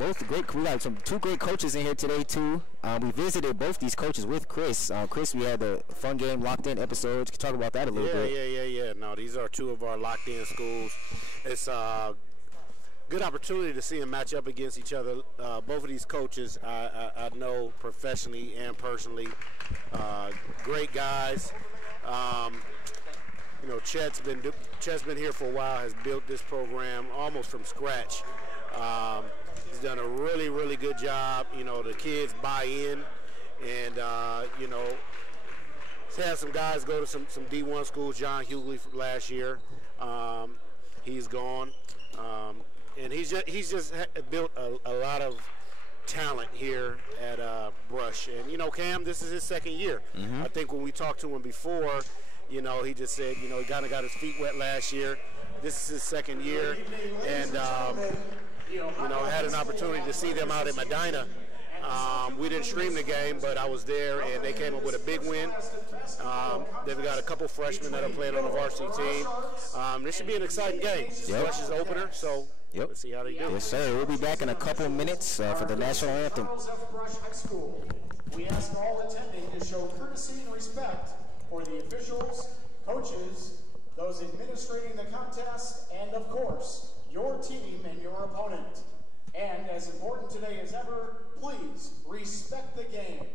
both great. We got two great coaches in here today too. We visited both these coaches with Chris. Chris, we had the fun game locked in episode. You can talk about that a little bit. Yeah. No, these are two of our locked in schools. It's good opportunity to see them match up against each other. Both of these coaches I know professionally and personally. Great guys. You know, Chet's been here for a while, has built this program almost from scratch. He's done a really good job. You know, the kids buy in, and you know, he's had some guys go to some D1 schools. South Euclid from last year, he's gone, and he's just built a lot of talent here at Brush. And you know, Cam, this is his second year. I think when we talked to him before, you know, he just said, you know, he kind of got his feet wet last year. This is his second year, and you know, I had an opportunity to see them out in Medina. We didn't stream the game, but I was there, and they came up with a big win. They've got a couple freshmen that are playing on the varsity team. This should be an exciting game. Brush is opener, so let's see how they do. Yes, sir. We'll be back in a couple minutes for the national anthem. We ask all attending to show courtesy and respect for the officials, coaches, those administrating the contest, and of course, your team and your opponent. And as important today as ever, please respect the game.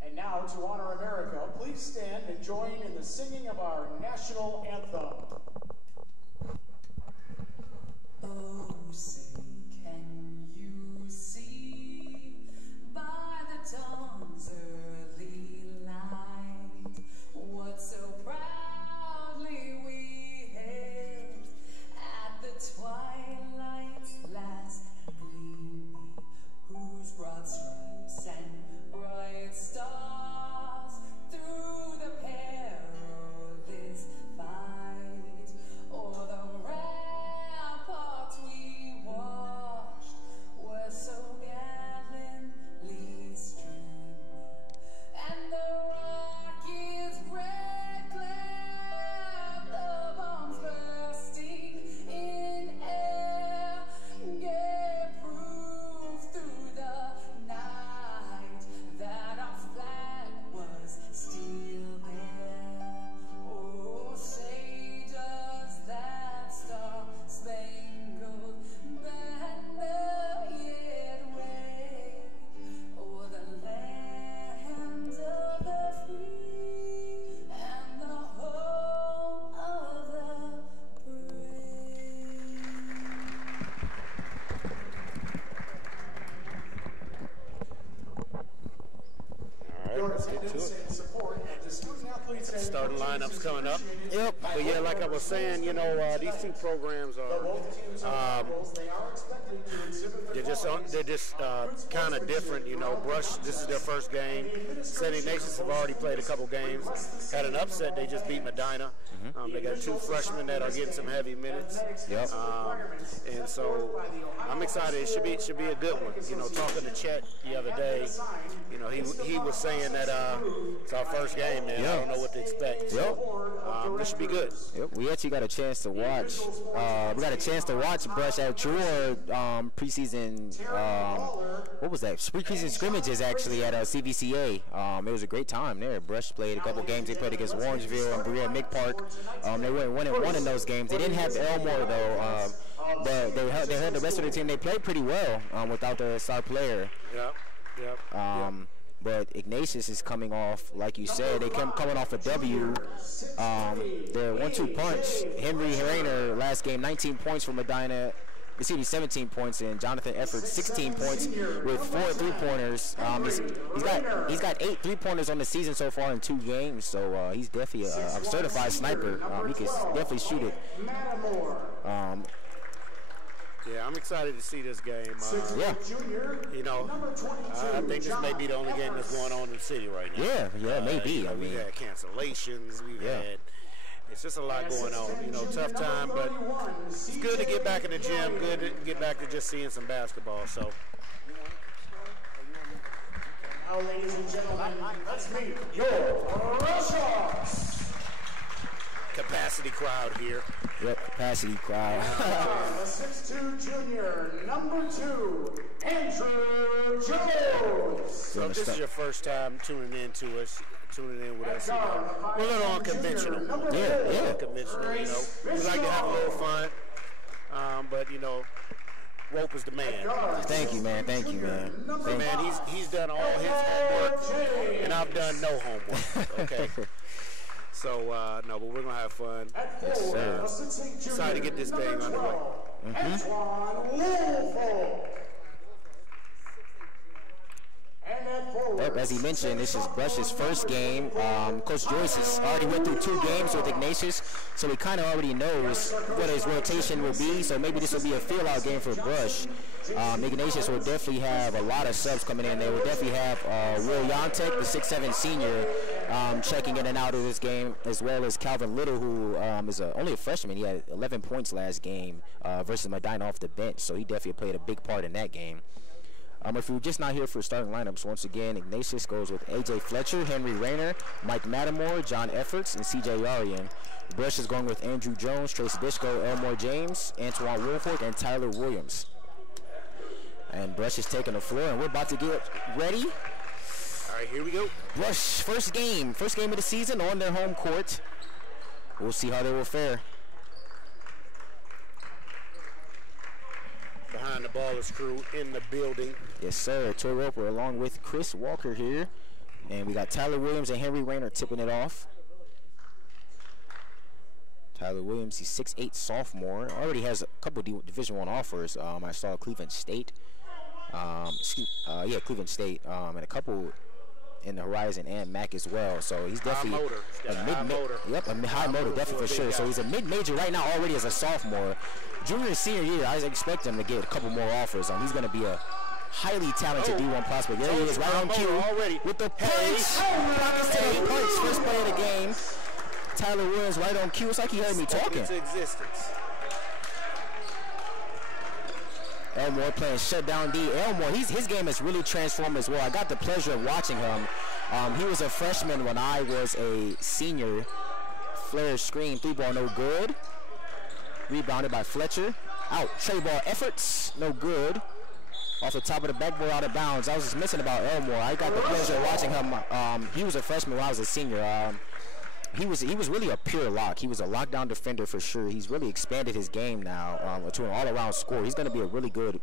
And now, to honor America, please stand and join in the singing of our national anthem. Oh, say, can you see by the dawn's early light what so proudly we hailed at the twilight's last gleaming, whose broad stripes and bright stars through the perilous fight o'er the ramparts we watched were so gallantly streaming, and the rocket's red glare, the bombs bursting in air, gave proof through the night that our flag was still there. Oh, say does that star-spangled banner yet wave o'er the land of the free and the home of the brave? All right, let's get to it. Support of the student athletes and Starting lineups coming up. Yep. But yeah, like I was saying, you know, these two programs are they're just kind of different. You know, Brush, this is their first game. St. Ignatius have already played a couple games. Had an upset. They just beat Medina. They got two freshmen that are getting some heavy minutes. Yep. And so I'm excited. It should be a good one. You know, talking to Chet the other day, you know, he was saying that it's our first game, man. I don't know what to expect. So, this should be good. Yep. We actually got a chance to watch. We got a chance to watch Brush at your preseason. What was that? Preseason scrimmages actually at CVCA. It was a great time there. Brush played a couple games. They played against Warrensville and Berea Mick Park. They went 1-1 in those games. They didn't have Elmore though, but they held the rest of the team. They played pretty well without the star player. Yep. But Ignatius is coming off, like you said, they coming off a W. Their 1-2 punch. Henry Rayner last game, 19 points for Medina. 17 points, and Jonathan Efford 16 points with 4 3-pointers. He's got 8 3-pointers on the season so far in 2 games, so he's definitely a certified sniper. He can definitely shoot it. Yeah, I'm excited to see this game. You know, I think this may be the only game that's going on in the city right now. Yeah, maybe. You know, we've had cancellations. We've had. It's just a lot going on. You know, tough time, but it's good to get back in the gym. Good to get back to just seeing some basketball. So. Now, ladies and gentlemen, let's meet your Rush-Offs. Capacity crowd here. Yep, capacity crowd. The 6'2" junior, number 2, Andrew Jones. So if this is your first time tuning in with us, you know, we're a little unconventional. Yeah. Unconventional, you know. We like to have a little fun, but you know, Rope is the man. Thank you, man. Thank you, man. Hey, man, he's done all his homework, and I've done no homework. Okay. So no, but we're gonna have fun. Yes, sir. Excited to get this thing underway. Yep, as he mentioned, this is Brush's first game. Coach Joyce has already went through 2 games with Ignatius, so he kind of already knows what his rotation will be, so maybe this will be a feel-out game for Brush. Ignatius will definitely have a lot of subs coming in. They will definitely have Will Yontek, the 6'7" senior, checking in and out of this game, as well as Calvin Little, who is only a freshman. He had 11 points last game versus Medina off the bench, so he definitely played a big part in that game. If you're just not here for starting lineups, once again, Ignatius goes with A.J. Fletcher, Henry Rayner, Mike Mattamore, John Efforts, and C.J. Yarian. Brush is going with Andrew Jones, Trace Bishko, Elmore James, Antoine Woolfolk, and Tyler Williams. And Brush is taking the floor, and we're about to get ready. All right, here we go. Brush, first game of the season on their home court. We'll see how they will fare. Behind the Ballers crew in the building. Yes, sir. Troy Roper along with Chris Walker here. And we got Tyler Williams and Henry Rayner tipping it off. Tyler Williams, he's 6'8", sophomore. Already has a couple Division I offers. I saw Cleveland State. Cleveland State. And a couple in the horizon and MAC as well. So he's definitely high motor. Yep, a high motor, definitely for sure. So he's a mid-major right now already as a sophomore. Junior and senior year, I expect him to get a couple more offers. He's going to be a highly talented D1 prospect. There he is, right on cue with the punch. First play of the game. Tyler Williams right on cue. It's like he heard me talking. Into existence. Elmore playing shutdown D. Elmore, his game has really transformed as well. I got the pleasure of watching him. He was a freshman when I was a senior. Flare screen, 3-ball, no good. Rebounded by Fletcher. Out, tray ball efforts, no good. Off the top of the backboard, out of bounds. I was just missing about Elmore. I got the pleasure of watching him. He was a freshman when I was a senior. He was really a pure lock. He was a lockdown defender for sure. He's really expanded his game now to an all-around scorer. He's going to be a really good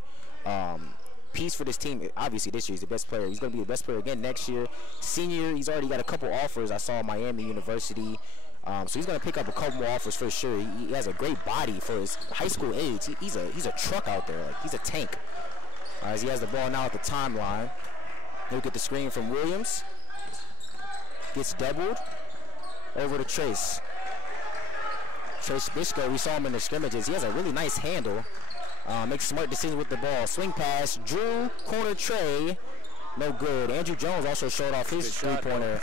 piece for this team. Obviously, this year he's the best player. He's going to be the best player again next year. Senior, he's already got a couple offers. I saw Miami University. So he's going to pick up a couple more offers for sure. He has a great body for his high school age. He's a truck out there. Like, he's a tank. As he has the ball now at the timeline. He'll get the screen from Williams. Gets doubled. Over to Trace. Trace Bishko, we saw him in the scrimmages. He has a really nice handle. Makes smart decisions with the ball. Swing pass. Drew, corner tray. No good. Andrew Jones also showed off his three-pointer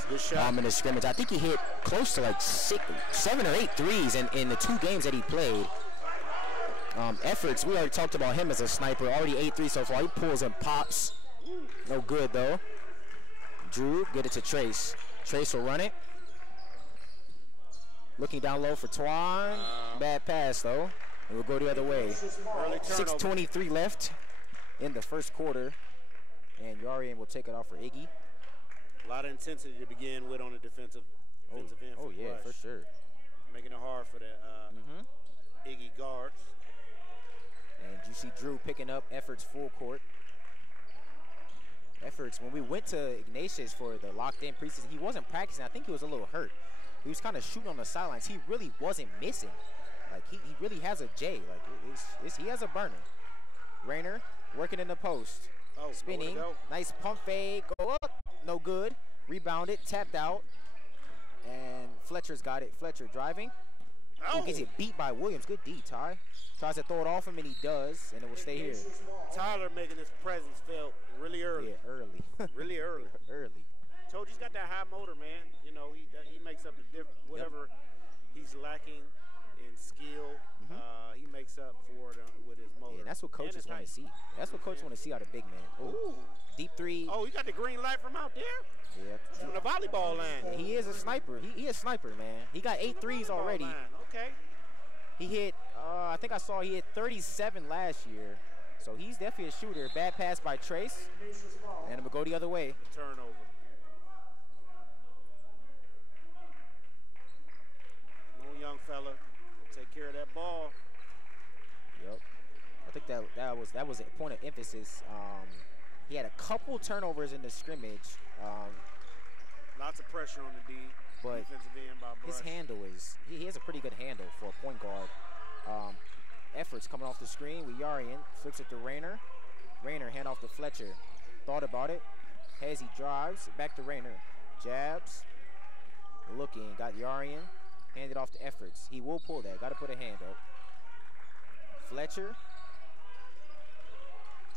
in the scrimmage. I think he hit close to like 7 or 8 threes in the 2 games that he played. Efforts, we already talked about him as a sniper. Already 8 threes so far. He pulls and pops. No good, though. Drew, get it to Trace. Trace will run it. Looking down low for Twan. Bad pass, though. And we'll go the other way. 6:23 left in the first quarter. And Yarian will take it off for Iggy. A lot of intensity to begin with on the defensive end. Oh, yeah, for sure. Making it hard for the Iggy guards. And you see Drew picking up Efforts full court. Efforts, when we went to Ignatius for the locked-in preseason, he wasn't practicing. I think he was a little hurt. He was kind of shooting on the sidelines. He really wasn't missing. Like, he really has a J. Like, he has a burner. Rayner working in the post. Spinning. Nice pump fade. Go up. No good. Rebounded. Tapped out. And Fletcher's got it. Fletcher driving. Gets it beat by Williams. Good D, Ty. Tries to throw it off him, and he does, and it will stay here. Tyler making his presence felt really early. Yeah, early. Really early. Early. Told you he's got that high motor, man. You know, he makes up the whatever he's lacking in skill. He makes up for it with his motor. Yeah, that's what coaches want to see. That's what coaches want to see out of big man. Ooh. Deep three. Oh, you got the green light from out there? Yeah. From the volleyball line. Yeah, he is a sniper. He is a sniper, man. He got 8 threes already. Okay. He hit, I think I saw he hit 37 last year. So he's definitely a shooter. Bad pass by Trace. And it will go the other way. Turnover. Come on, young fella. Take care of that ball. Yep. I think that was a point of emphasis. He had a couple turnovers in the scrimmage. Lots of pressure on the D. But defensive end by Brush. His handle is, he has a pretty good handle for a point guard. Efforts coming off the screen with Yarian. Flips it to Rayner. Rayner hand off to Fletcher. Thought about it. As he drives, back to Rayner. Jabs. Looking, got Yarian. Handed off to Efforts. He will pull that. Got to put a hand up. Fletcher.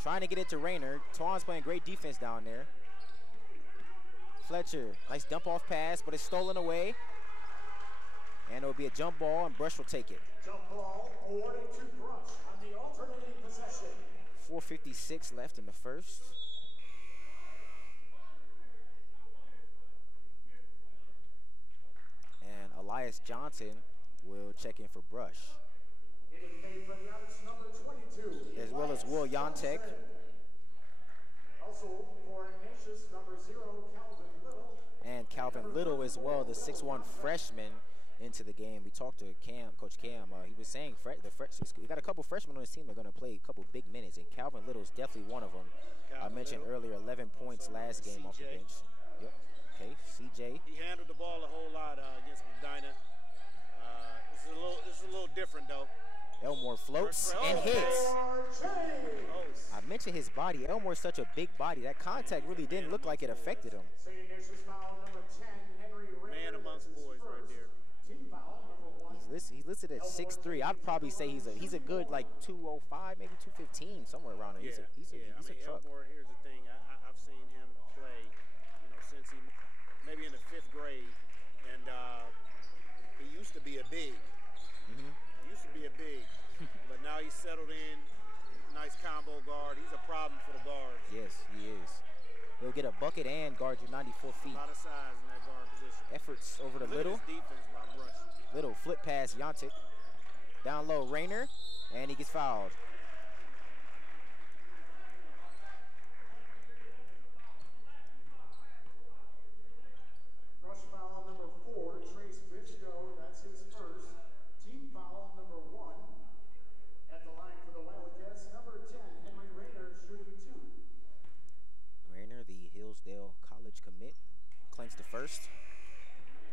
Trying to get it to Rayner. Twan's playing great defense down there. Fletcher, nice dump off pass, but it's stolen away. And it'll be a jump ball, and Brush will take it. Jump ball awarded to Brush on the alternating possession. 4:56 left in the first. And Elias Johnson will check in for Brush. Hitting made for the Arts, number 22. As well as Will Yontek. Also for Ignatius, number 0, Calvin Little. And Calvin Little as well, the 6'1 freshman into the game. We talked to Cam, Coach Cam. He was saying he got a couple freshmen on his team that are going to play a couple big minutes, and Calvin Little is definitely one of them. I mentioned earlier 11 points last game off the bench. Yep. Okay, CJ. He handled the ball a whole lot against Medina. This is a little different though. Elmore floats and hits. I mentioned his body. Elmore's such a big body. That contact really didn't look like it affected him. Man amongst boys right there. He's listed at 6'3". I'd probably say he's a good like 205, maybe 215, somewhere around there. He's a truck. Elmore, here's the thing. I've seen him play, since he maybe in the 5th grade, and he used to be a big. But now he's settled in. Nice combo guard. He's a problem for the guards. Yes, he is. He'll get a bucket and guard you 94 feet. A lot of size in that guard position. Efforts over to Little. Defense by Brush. Little flip pass Yontek. Down low, Rayner, and he gets fouled. Rush foul number 4, Trace Bitchko, that's his first. Team foul number 1. At the line for the Wildcats, number 10, Henry Rayner, shooting 2. Rayner, the Hillsdale College commit, claims the first.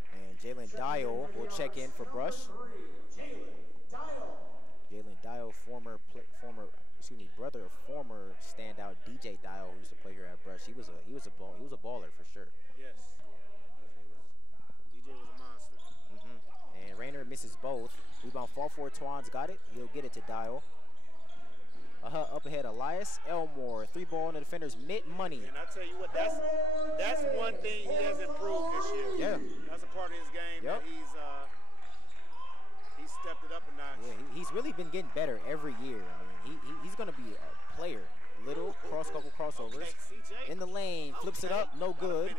And Jalen Dial will check in for Brush. Jalen Dial, brother of former standout DJ Dial, who used to play here at Brush. He was a baller for sure. Yes. DJ was a monster. And Rayner misses both. Rebound fall for Twan's got it. He'll get it to Dial. Up ahead, Elias Elmore. 3-ball in the defender's mid-money. And I tell you what, that's one thing he has improved this year. Yeah. That's a part of his game that he's stepped it up a notch. Yeah, he's really been getting better every year. I mean, he's going to be a player. Little couple crossovers. Okay, in the lane, flips it up, no good.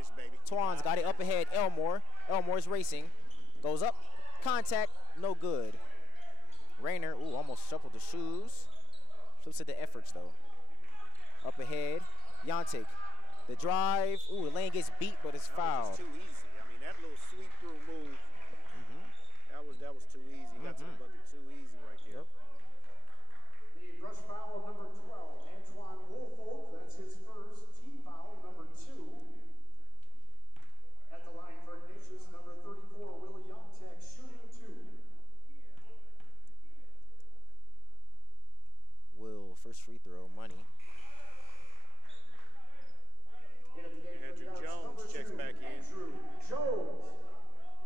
Twan's got it up ahead, Elmore. Elmore's racing. Goes up, contact, no good. Rayner, almost shuffled the shoes. Flips it to Efforts, though. Up ahead, Yontek. The drive. The lane gets beat, but it's fouled. That was too easy. I mean, that little sweep-through move, that was too easy. He got to the bucket too easy right there. Yep. The Brush foul number 12, Antoine Woolfolk, that's his first. Team foul number 2. At the line for Ignatius, number 34, Will Yontek, shooting 2. Will, first free throw, money. Andrew Jones checks back in. Andrew Jones.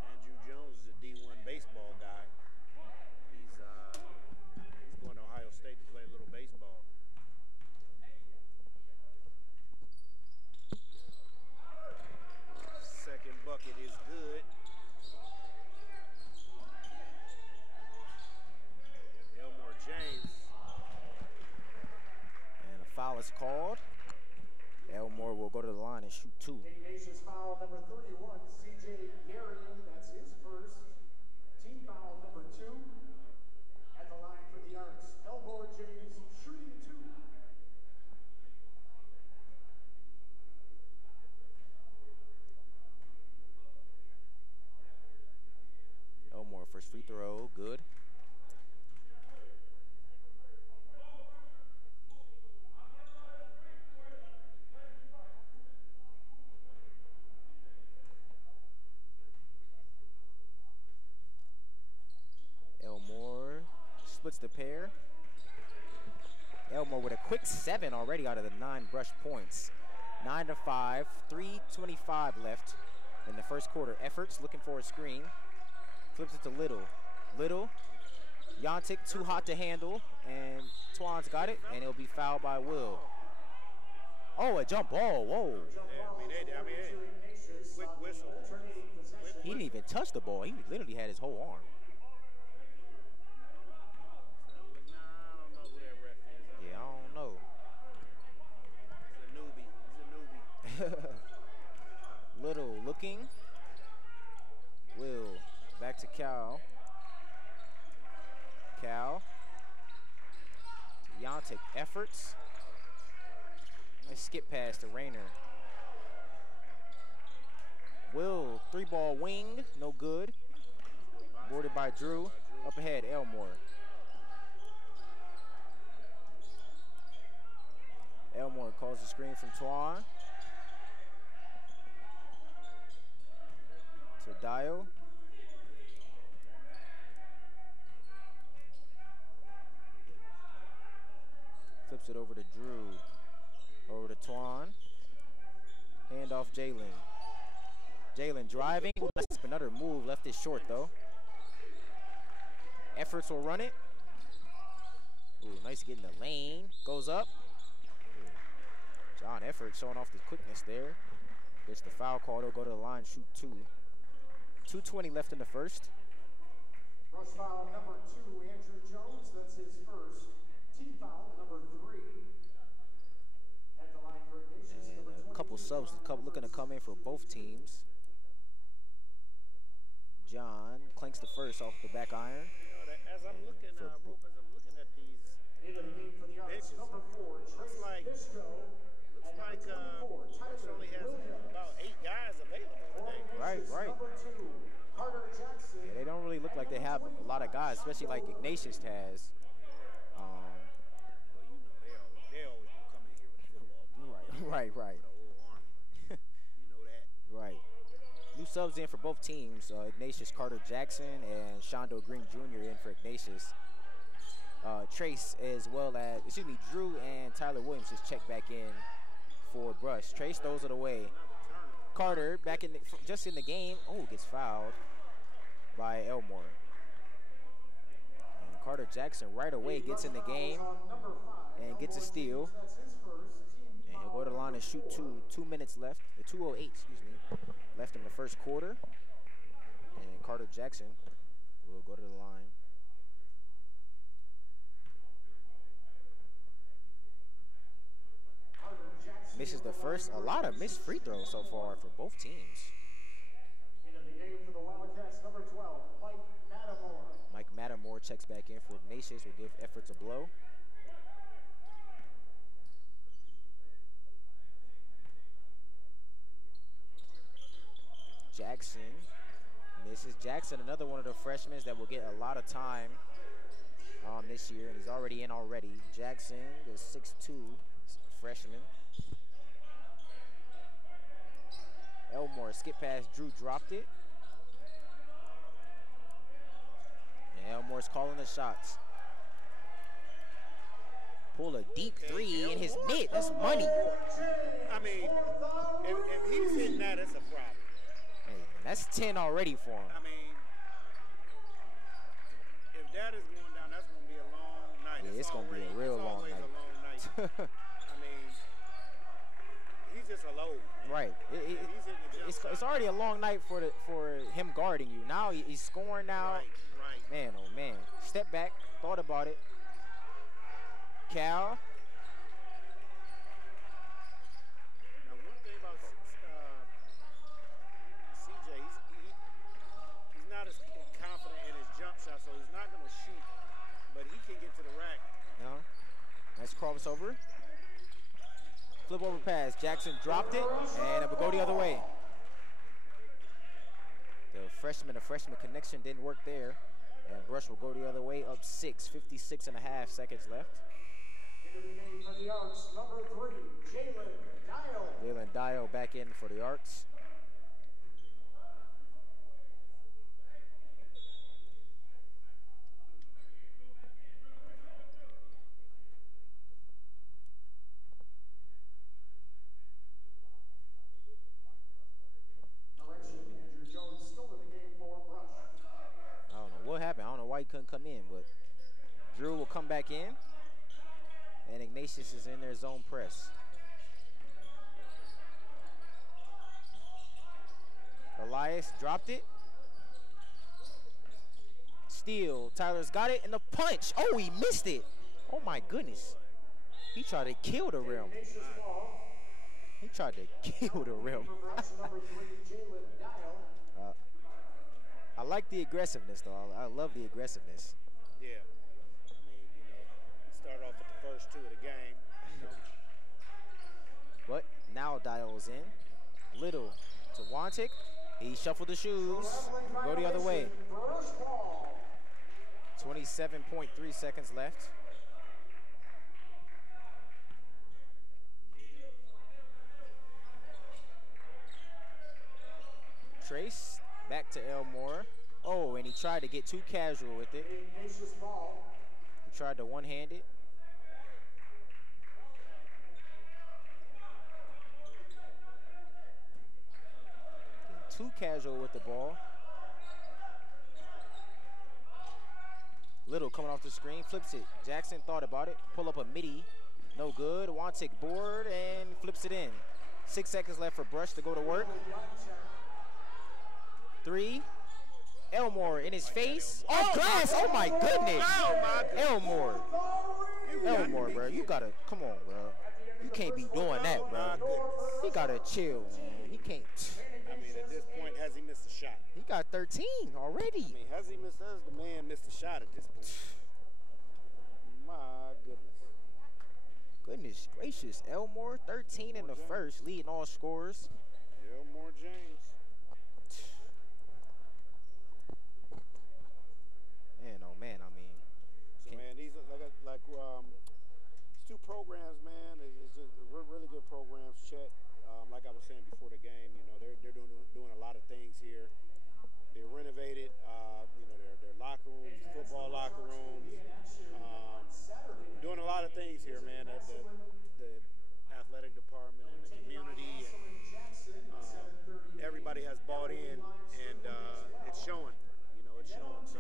Andrew Jones is a D1 baseball guy. He's going to Ohio State to play a little baseball. Second bucket is good. Elmore James. And a foul is called. Elmore will go to the line and shoot 2. Ignatius foul number 31, CJ Yarian, that's his first. Team foul number 2. the Arts, Elmore Jays shooting 2. Elmore first free throw, good. Elmore splits the pair. Elmore with a quick 7 already out of the 9 brush points. 9-5, 3:25 left in the first quarter. Efforts, looking for a screen. Flips it to Little. Little, Yontic too hot to handle, and Twan's got it, and it'll be fouled by Will. Oh, a jump ball, whoa. Quick whistle. He didn't even touch the ball. He literally had his whole arm. Yeah, I don't know. He's a newbie. Little looking. Will back to Cal. Cal. Yontic efforts. Nice skip pass to Rayner. Will 3-ball wing, no good. Boarded by Drew. Up ahead, Elmore. Elmore calls the screen from Twan. To Dio. Flips it over to Drew. Over to Twan. Hand off Jalen. Jalen driving. Ooh, nice, another move. Left it short though. Efforts will run it. Ooh, nice getting the lane. Goes up. Ooh. John Effort showing off the quickness there. Gets the foul call. They'll go to the line, shoot 2. 2:20 left in the first. Rush foul number 2, Andrew Jones. That's his first. Team foul number 3. At the line for Ignatius, And a couple subs looking to come in for both teams. John clanks the first off the back iron. As I'm looking, at these Into the game for the Arts, benches, number 4, looks like Rush only has about 8 guys available today. Right. Number 2, Carter Jackson. Yeah, they don't really look like they have a lot of guys, especially like Ignatius has. Well, you know, they always come in here with football. Right. The whole army. You know that. Right. New subs in for both teams. Ignatius Carter Jackson and Shondo Green Jr. in for Ignatius. Trace as well as, Drew and Tyler Williams just checked back in for Brush. Trace throws it away. Carter back in just in the game. Oh, gets fouled by Elmore. And Carter Jackson right away gets in the game and gets a steal. And he'll go to the line and shoot 2 minutes left. 2:08, left in the first quarter. And Carter Jackson will go to the line. Misses the first. A lot of missed free throws so far for both teams. Into the game for the Wildcats, number 12, Mike Mattamore. Mike Mattamore checks back in for Ignatius, will give efforts a blow. Jackson misses. Jackson, another one of the freshmen that will get a lot of time this year, and he's already in already. Jackson, the 6'2" freshman. Elmore, skip pass, Drew dropped it. And Elmore's calling the shots. Pull a deep 3 in his mid. That's money. I mean, if he's hitting that, it's a problem. Hey, that's 10 already for him. I mean, if that is going down, that's going to be a long night. Yeah, it's going to be a real long night. I mean, he's just a load. Right. It's already a long night for him guarding you. Now he's scoring now. Right. Man, oh man. Step back. Thought about it. Cal. Now, one thing about CJ, he's not as confident in his jump shot, so he's not going to shoot. But he can get to the over pass. Jackson dropped it, and it would go the other way. The freshman connection didn't work there. And Brush will go the other way, up 6, 56.5 seconds left. Into the game for the Arcs, number 3, Jalen Dial. Jalen Dial back in for the Arcs. What happened? I don't know why he couldn't come in, but Drew will come back in, and Ignatius is in their zone press. Elias dropped it. Steal. Tyler's got it, and the punch. Oh, he missed it. Oh, my goodness. He tried to kill the rim. He tried to kill the rim. I like the aggressiveness, though. I love the aggressiveness. Yeah. I mean, start off with the first 2 of the game. But now Dial's in. Little to Wantic. He shuffled the shoes. Go the other way. 27.3 seconds left. Trace. Back to Elmore. Oh, and he tried to get too casual with it. He tried to one-hand it. Getting too casual with the ball. Little coming off the screen, flips it. Jackson thought about it. Pull up a midi. No good. Wantic board and flips it in. 6 seconds left for Brush to go to work. 3. Elmore in his face. Oh, glass. Oh, my goodness. Elmore. Elmore, bro. You got to, come on, bro. You can't be doing that, bro. He got to chill, man. He can't. I mean, at this point, has he missed a shot? He got 13 already. I mean, has the man missed a shot at this point? My goodness. Goodness gracious. Elmore, 13 in the first, leading all scorers. Elmore James. Man, oh man, I mean. So man, these are like these 2 programs, man. It's just really good programs. Chet, like I was saying before the game, they're doing a lot of things here. They renovated, their locker rooms, football locker rooms, doing a lot of things here, man. The athletic department and the community, and everybody has bought in, and it's showing. It's showing. So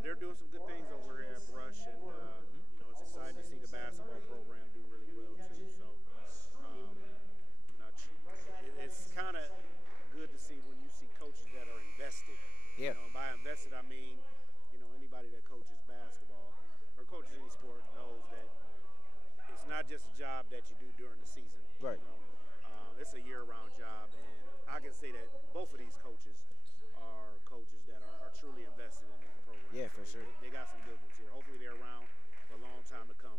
they're doing some good things over here at Brush, and it's exciting to see the basketball program do really well too. So it's kind of good to see when you see coaches that are invested. Yeah. By invested I mean anybody that coaches basketball or coaches any sport knows that it's not just a job that you do during the season. Right. It's a year-round job, and I can say that both of these coaches are coaches that are truly invested in the program. Yeah, for sure. They got some good ones here. Hopefully they're around for a long time to come.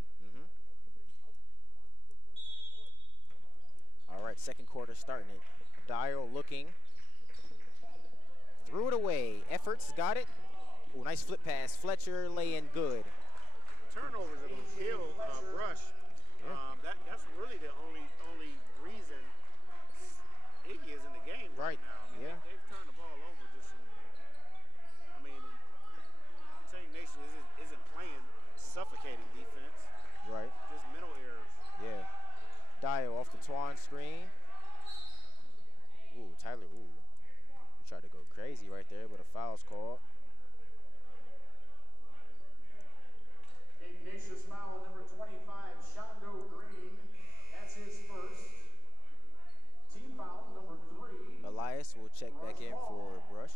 All right, second quarter starting it. Dial looking. Threw it away. Efforts got it. Ooh, nice flip pass. Fletcher laying good. Turnovers are going to kill Brush. Yeah. That's really the only reason Iggy is in the game right now. I mean, they've turned the ball over just some. I mean, Tank Nation isn't playing suffocating defense. Right. Just mental errors. Yeah. Dial off the Twan screen. Ooh, Tyler, ooh. Tried to go crazy right there, but a foul's called. Ignatius foul number 25, Shondo Green. That's his first. Team foul number 3. Elias will check back in for Brush.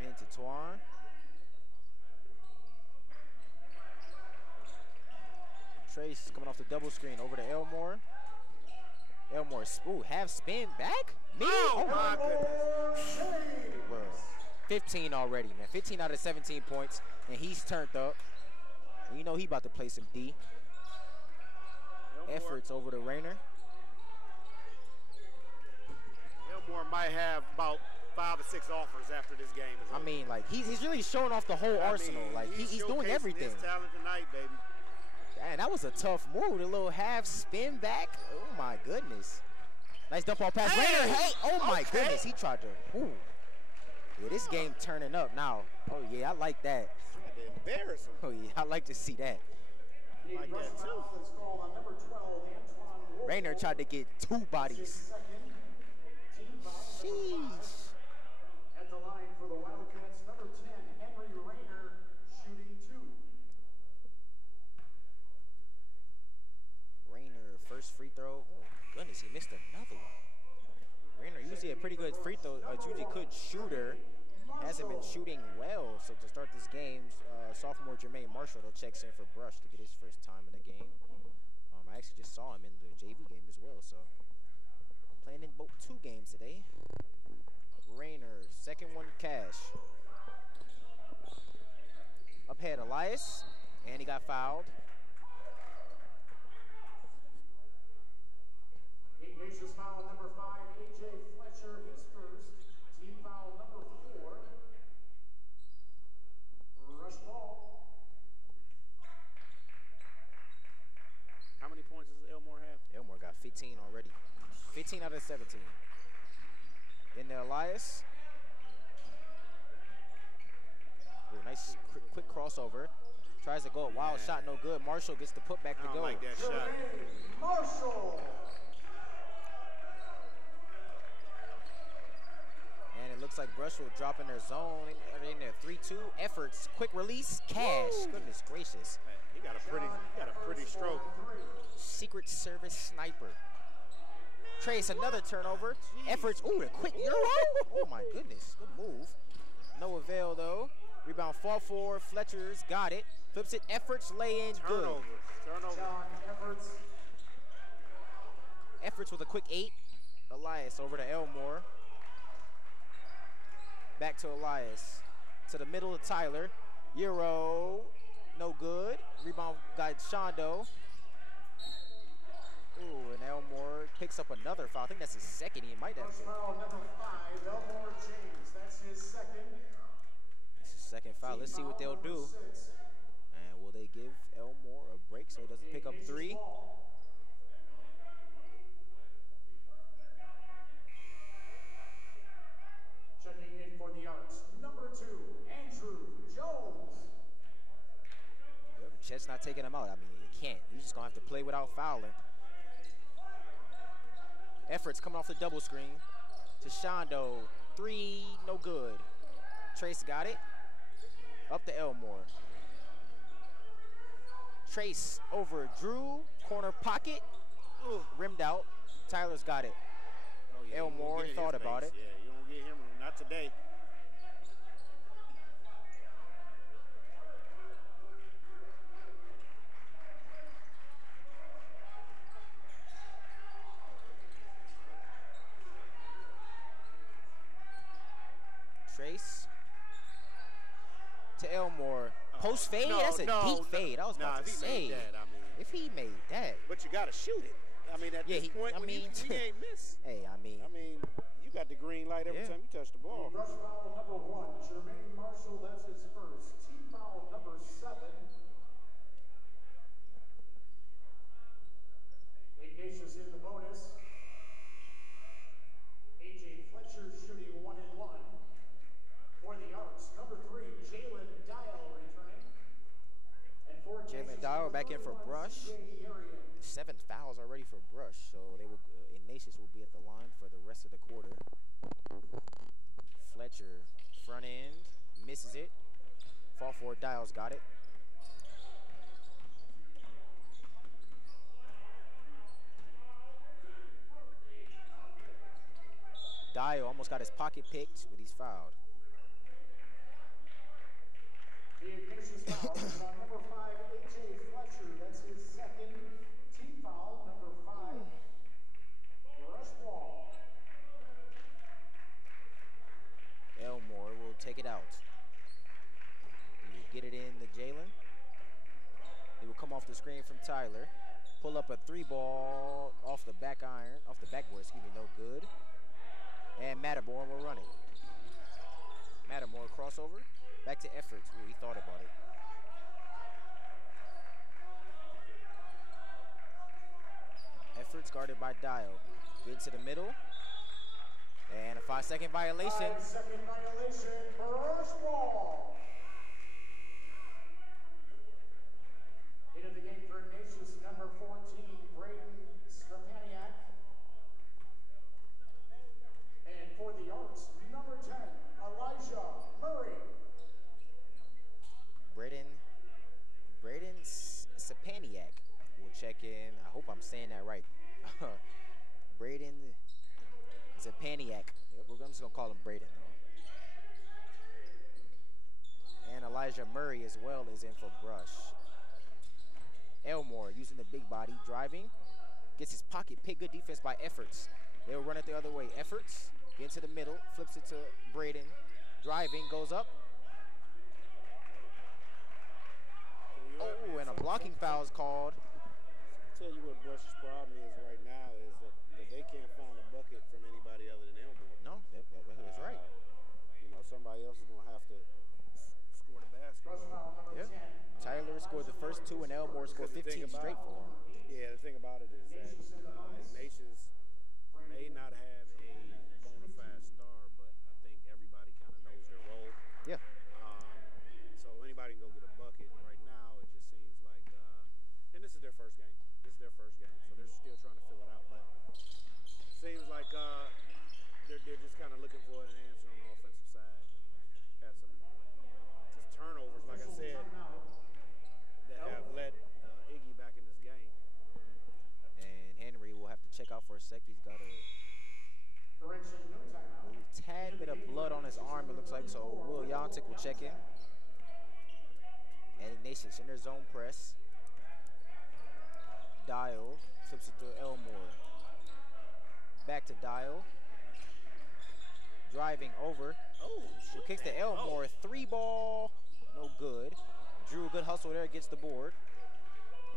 Into Twan. Trace coming off the double screen over to Elmore. Elmore, ooh, half spin back? Me? Oh my goodness. 15 already, man. 15 out of 17 points, and he's turned up. And you know he about to play some D. Efforts over to Rayner. Elmore might have about 5 or 6 offers after this game is over. I mean, like, he's really showing off the whole arsenal. Like, he's doing showcasing everything. his talent tonight, baby. Man, that was a tough move. The little half spin back. Oh, my goodness. Nice dump ball pass. Hey! Rayner, hey. Oh, my Okay. goodness. He tried to. Ooh. Yeah, this game turning up now. Oh, yeah, I like that. Tried to embarrass him. Oh, yeah, I like to see that. Like that, too. Rayner tried to get 2 bodies. Sheesh. At the line for the Wildcats, number 10, Henry Rayner, shooting 2. Rayner, first free throw. Oh, goodness, he missed another one. Rayner usually a pretty good free throw, usually good shooter. Hasn't been shooting well, so to start this game, sophomore Jermaine Marshall checks in for Brush to get his first time in the game. I actually just saw him in the JV game as well, so playing in both 2 games today. Rayner, second one cash. Up ahead, Elias, and he got fouled. Ignatius foul number 5, A.J. Fletcher, his first. Team foul number 4. Rush ball. How many points does Elmore have? Elmore got 15 already. 15 out of 17. In there, Elias. Ooh, nice quick crossover. Tries to go a wild shot, no good. Marshall gets the putback to I don't go. like that shot. Marshall. And it looks like Brush will drop in their zone. In their 3-2 efforts. Quick release, cash. Woo. Goodness gracious. He got a pretty stroke. Secret Service sniper. Trace, another turnover. Efforts, ooh, a quick euro. Oh my goodness, good move. No avail though. Rebound fall forward, Fletcher's got it. Flips it, efforts, lay in, good. Turnover. Efforts with a quick 8. Elias over to Elmore. Back to Elias. To the middle of Tyler. Euro, no good. Rebound got Shondo. Ooh, and Elmore picks up another foul. I think that's his second. He might have. First foul number 5, Elmore James. That's his second. It's his second foul. Let's see what they'll do. And will they give Elmore a break so he doesn't pick up 3? Checking in for the Arcs, number 2, Andrew Jones. Yep, Chet's not taking him out. I mean, he can't. He's just going to have to play without fouling. Efforts coming off the double screen to Shondo. 3, no good. Trace got it. Up to Elmore. Trace over Drew. Corner pocket. Ooh, rimmed out. Tyler's got it. Oh, yeah, Elmore thought about it. Yeah, you don't get him room. Not today. Trace to Elmore. Post fade? That's a deep fade. I was about to say. If he made that. But you got to shoot it. I mean, at this point, we ain't miss. Hey, I mean, you got the green light every time you touch the ball. Rush foul number 1, Jermaine Marshall, that's his first. Team foul number 7. Ignatius in the bonus. A.J. Fletcher shooting 1 and 1. For the Arcs, number 3, Jalen Dial returning. And for Jalen Dial back in for Brush. 7 fouls already for Brush, so they will. Ignatius will be at the line for the rest of the quarter. Fletcher front end misses it. Fall forward, Dial's got it. Dial almost got his pocket picked, but he's fouled. The Ignatius foul is on number 5, A.J. Fletcher. That's his second. Team foul number 5. Rush ball. Elmore will take it out. He will get it in to Jalen. He will come off the screen from Tyler. Pull up a 3-ball off the back iron, off the backboard, excuse me, no good. And Mattermore will run it. Mattermore crossover, back to Efforts. Ooh, he thought about it. Efforts guarded by Dial. Get into the middle. And a 5-second violation. 5-second violation, Burr's ball. Into the game for Ignatius, number 14, Braden Strapaniak. And for the Arts, number 10, Elijah Murray. Braden Sapaniak will check in. I hope I'm saying that right. Braden Zapaniak. I'm just going to call him Braden, though. And Elijah Murray as well is in for Brush. Elmore using the big body, driving. Gets his pocket pick. Good defense by Efforts. They'll run it the other way. Efforts, get into the middle, flips it to Braden. Driving, goes up. Oh, and a blocking foul is called. I'll tell you what Brush's problem is right now is that they can't find a bucket from anybody other than Elmore. No, that's right. You know, somebody else is going to have to score the basket. Yeah. Tyler scored the first 2 and Elmore scored 15 straight for him. Yeah, the thing about it is that Ignatius may not have a bona fide star, but I think everybody kind of knows their role. Yeah. So anybody can go get a bucket. Right now, it just seems like, and this is their first game. So they're still trying to fill it out. But seems like they're just kind of looking for an answer on the offensive side. Had some just turnovers, like I said, that have led Iggy back in this game. And Henry will have to check out for a sec. He's got a tad bit of blood on his arm, it looks like. So Will Yontic will check in. And Ignatius in their zone press. Dial flips it to Elmore. Back to Dial. Driving over. Oh, kicks to Elmore. 3-ball. No good. Drew, good hustle there, gets the board.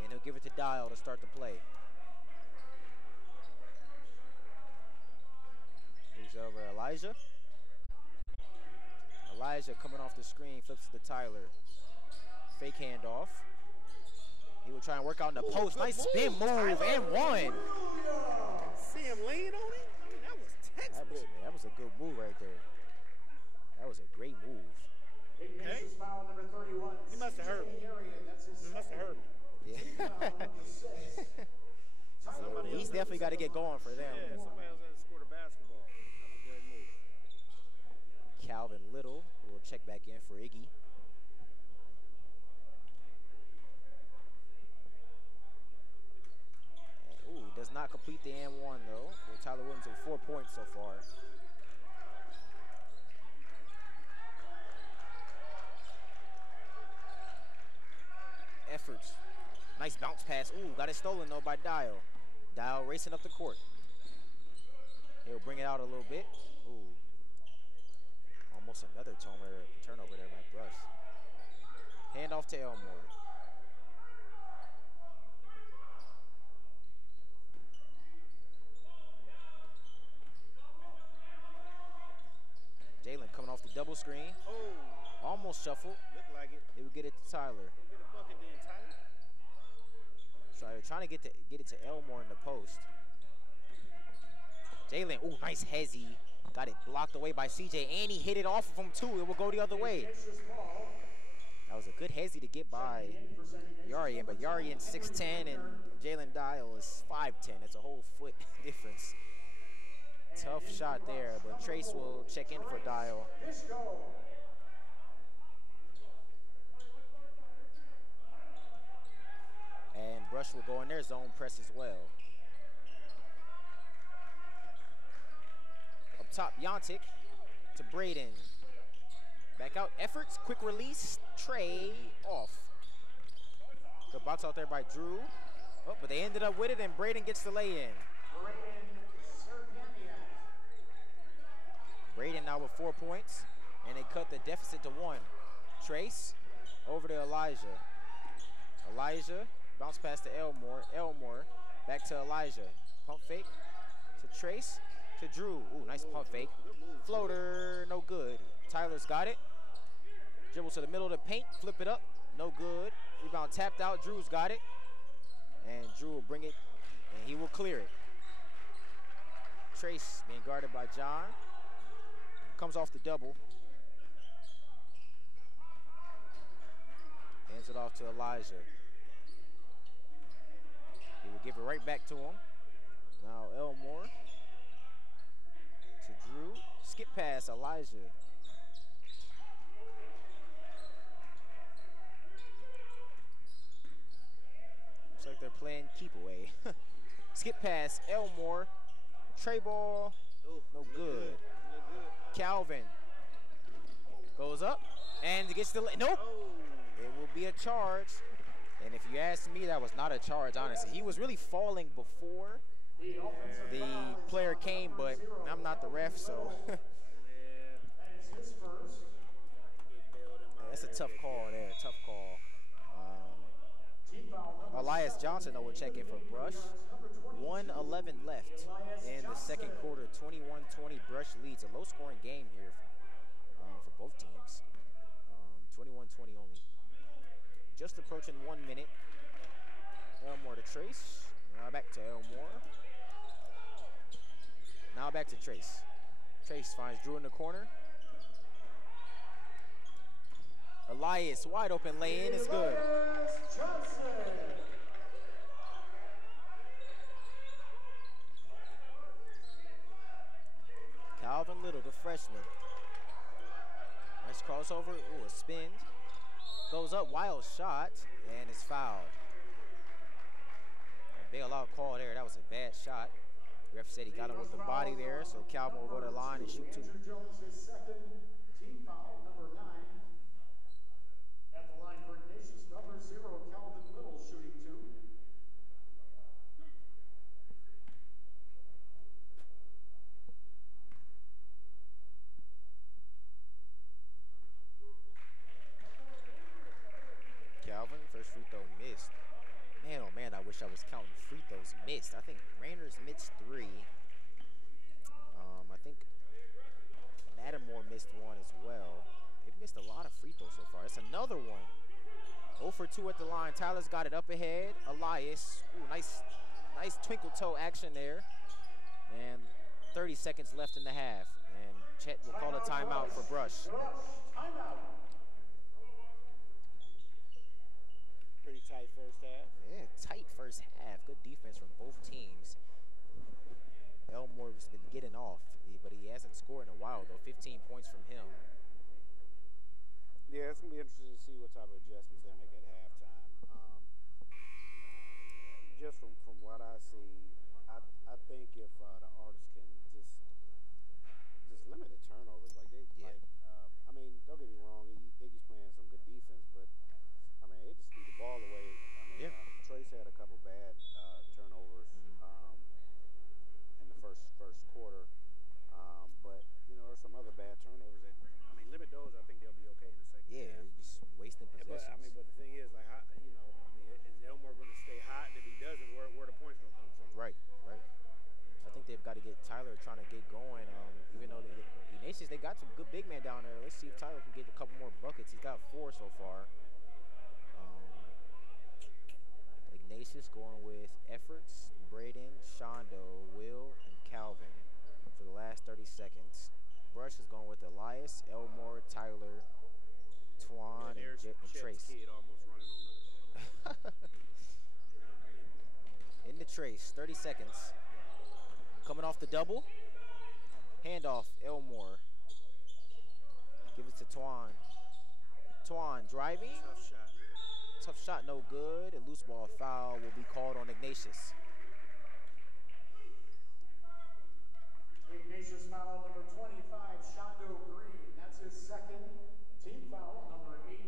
And he'll give it to Dial to start the play. Moves over Elijah. Elijah coming off the screen, flips to Tyler. Fake handoff. He will try and work out in the post. Nice spin move and one. See him lean on him? I mean, that was textbook. That was a good move right there. That was a great move. Okay. Foul number 31. He must have heard me. He must have heard me. Yeah. He's definitely got to get going for them. Yeah, somebody else has to score the basketball. That was a good move. Calvin Little will check back in for Iggy. Ooh, does not complete the and one though. Tyler Williams with 4 points so far. Efforts. Nice bounce pass. Ooh, got it stolen though by Dial. Dial racing up the court. He'll bring it out a little bit. Ooh. Almost another turnover there by Brush. Hand off to Elmore. Jalen coming off the double screen. Oh. Almost shuffled. Looked like it. He would get it to Tyler. Get a bucket then, Tyler. So they're trying to get it to Elmore in the post. Jalen, ooh, nice hezzy. Got it blocked away by CJ, and he hit it off of him too. It will go the other way. That was a good hezzy to get by Yarian, but Yarian 6'10", and Jalen Dial is 5'10". That's a whole foot difference. Tough shot there, but Trace will check in for Dial. And Brush will go in their zone press as well. Up top, Yontic to Braden. Back out, Efforts, quick release, Trey off. Good box out there by Drew. Oh, but they ended up with it, and Braden gets the lay-in. Braden now with 4 points. and they cut the deficit to 1. Trace over to Elijah. Elijah bounce pass to Elmore. Elmore back to Elijah. Pump fake to Trace to Drew. Ooh, nice pump fake. Floater, no good. Tyler's got it. Dribble to the middle of the paint, flip it up, no good. Rebound tapped out, Drew's got it. And Drew will bring it, and he will clear it. Trace being guarded by John. Comes off the double. Hands it off to Elijah. He will give it right back to him. Now Elmore to Drew. Skip pass, Elijah. Looks like they're playing keep away. Skip pass, Elmore. Tray ball, no good. Calvin goes up and gets the, nope. It will be a charge. And if you ask me, that was not a charge, honestly. He was really falling before the player came, but I'm not the ref, so. That's a tough call there, tough call. Elias Johnson, though, will check in for Brush. 1:11 left in the second quarter. 21-20 Brush leads. A low-scoring game here for both teams. 21-20 only. Just approaching 1 minute. Elmore to Trace. Now back to Elmore. Now back to Trace. Trace finds Drew in the corner. Elias, wide open lay-in is good. Calvin Little, the freshman. Nice crossover. Ooh, a spin. Goes up, wild shot, and it's fouled. Bailout call there. That was a bad shot. Ref said he got him with the body there, so Calvin will go to the line and shoot 2. Second team foul, number 9. At the line for Ignatius, number 0, Calvin Little, shooting 2. Calvin, first free throw missed. Man, oh man, I wish I was counting free throws missed. I think Rayners missed 3. I think Lattimore missed 1 as well. They've missed a lot of free throws so far. It's another one. 0 for 2 at the line. Tyler's got it up ahead. Elias, ooh, nice twinkle toe action there. And 30 seconds left in the half. And Chet will call a timeout for Brush. Pretty tight first half. Yeah, tight first half. Good defense from both teams. Elmore's been getting off, but he hasn't scored in a while, though. 15 points from him. Yeah, it's going to be interesting to see what type of adjustments they make at halftime. Just from what I see, I think if the Arcs can just limit the turnovers, like they, yeah. I mean, don't get me wrong, Iggy's playing some good defense, but I mean, they just beat the ball away. I mean, Trace had a couple bad turnovers in the first quarter, but you know, there's some other bad turnovers that, I mean, limit those. I think they'll be okay in the second half. Yeah, just wasting possessions. But the thing is, like, you know, I mean, is Elmore going to stay hot? And if he doesn't, where the points going to come from? Right. I think they've got to get Tyler trying to get going. Even though Ignatius, they got some good big men down there. Let's see if Tyler can get a couple more buckets. He's got 4 so far. Ignatius going with Efforts, Braden, Shondo, Will, and Calvin for the last 30 seconds. Brush is going with Elias, Elmore, Tyler, Twan, and Trace. Kid almost running on the In the Trace, 30 seconds. Coming off the double. Handoff, Elmore. Give it to Twan. Twan driving. tough shot. Tough shot, no good. A loose ball foul will be called on Ignatius. Ignatius foul number 25, Shondo Green. That's his second team foul, number 8.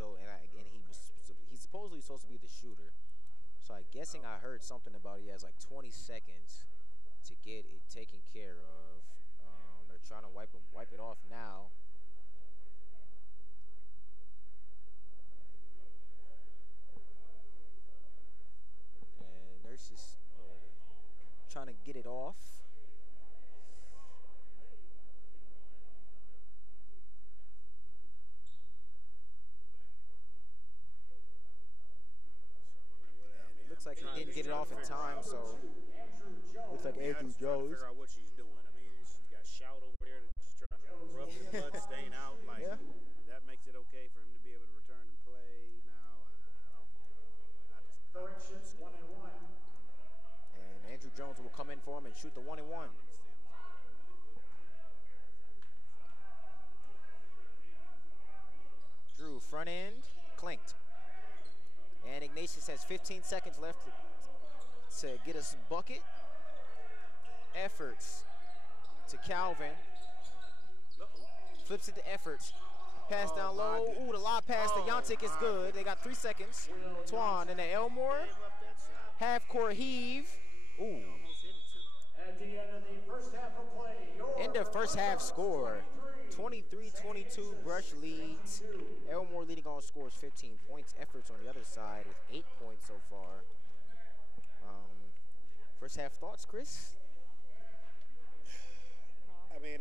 So and he's supposedly supposed to be the shooter. So I'm guessing I heard something about he has like 20 seconds to get it taken care of. They're trying to wipe it off now. And nurses trying to get it off. Looks like he didn't get it off in time, so looks like Andrew Jones. Figure out what she's doing. I mean, she's got Shout over there that's trying to rub the blood stain out. Like that makes it okay for him to be able to return and play now. Correction, 1 and 1. And Andrew Jones will come in for him and shoot the 1 and 1. Drew front end clinked. And Ignatius has 15 seconds left to get us bucket. Efforts to Calvin. Flips it to Efforts. Pass down low. Ooh, the lob pass to Yantic is good. They got 3 seconds. Twan and then Elmore. Half court heave. Ooh. At the end of the first half of play, End of first half score. 23-22, Brush leads. Elmore leading all scores, 15 points. Efforts on the other side with 8 points so far. First half thoughts, Chris? I mean,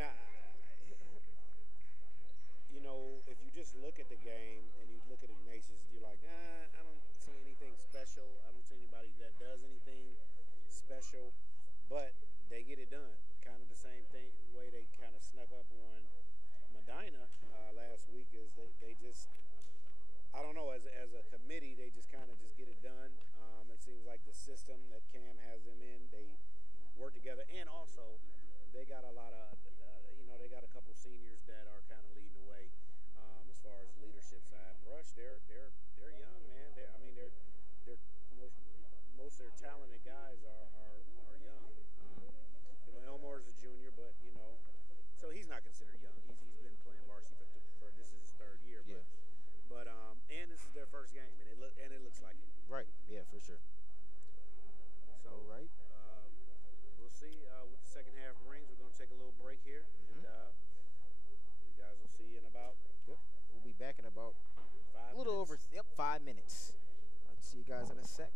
you know, if you just look at the game and you look at Ignatius, you're like, I don't see anything special. I don't see anybody that does anything special, but they get it done. Kind of the same thing, way they kind of snuck up on Medina last week is they just, I don't know, as a committee, they just kind of just get it done. It seems like the system that Cam has them in, they work together. And also, they got a lot of, they got a couple seniors that are kind of leading the way as far as the leadership side. Brush, they're young, man. They're most of their talented guys are young. Elmore's a junior, but so he's not considered young. He's been playing varsity for this is his 3rd year. Yeah. But and this is their first game, and it looks like it. Right. Yeah, for sure. So right. We'll see what the second half brings. We're going to take a little break here, and you guys will see you in about. Yep. We'll be back in about 5 a little minutes. over 5 minutes. All right. See you guys in a sec.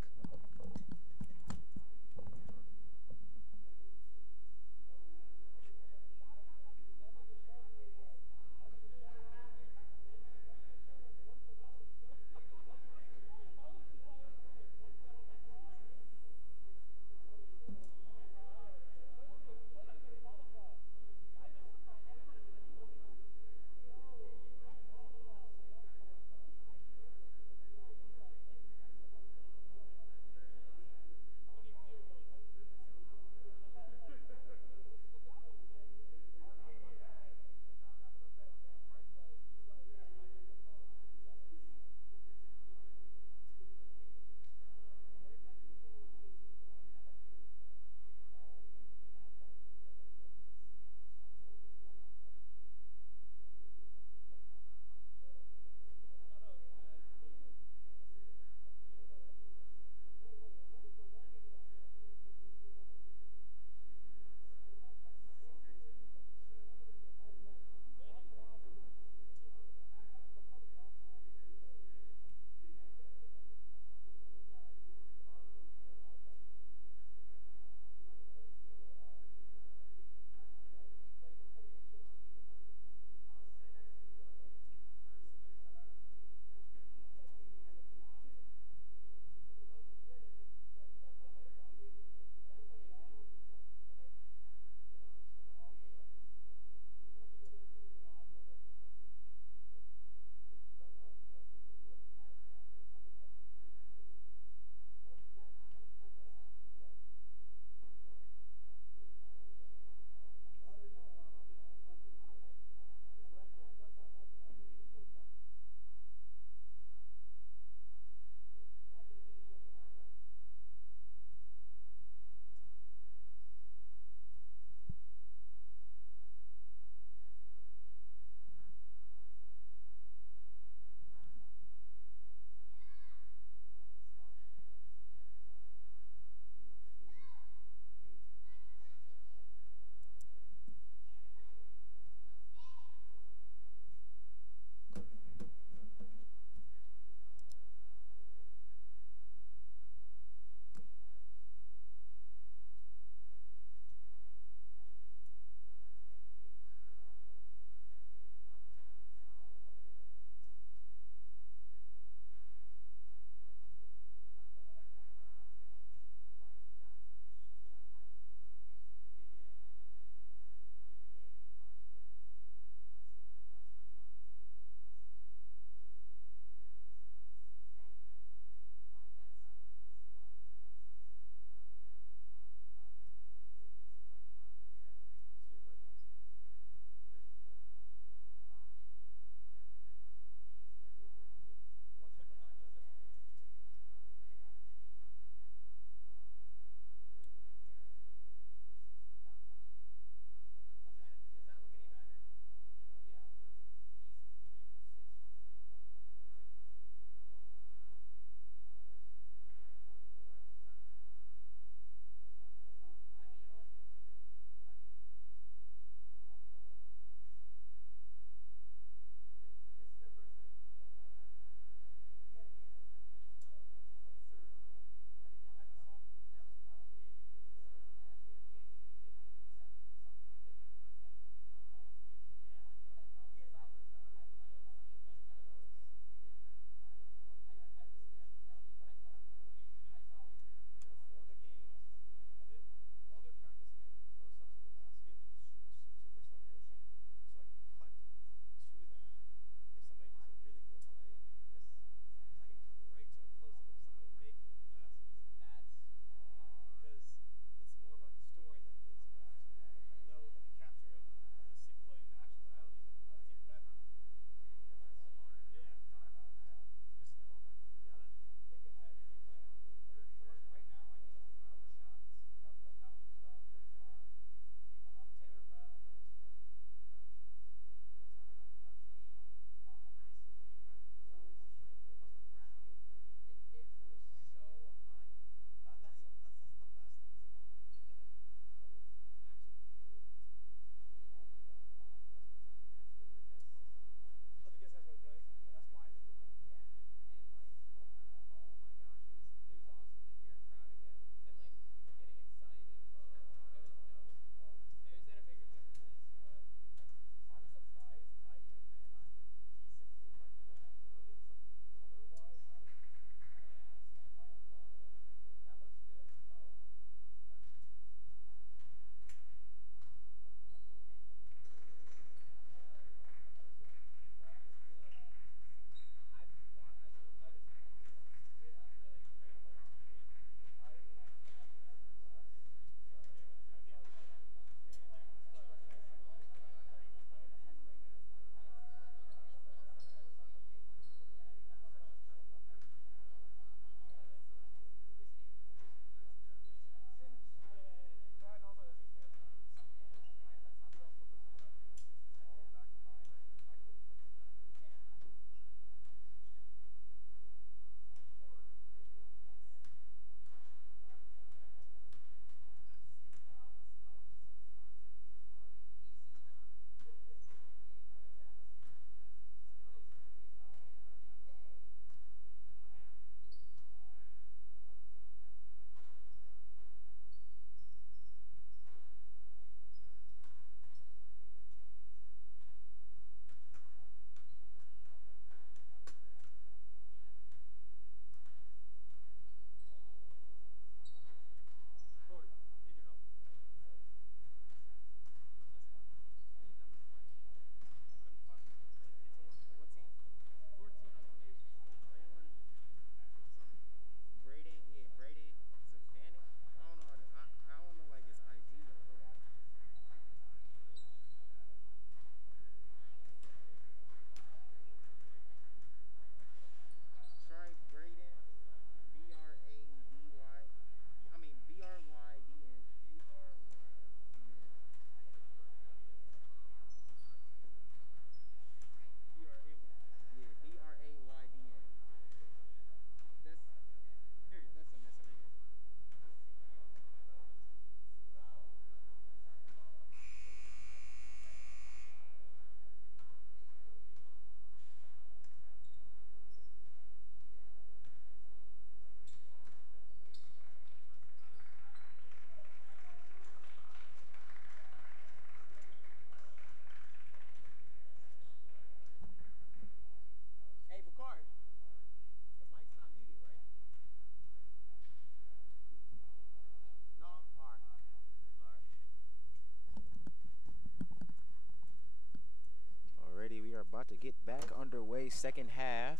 Back underway, second half.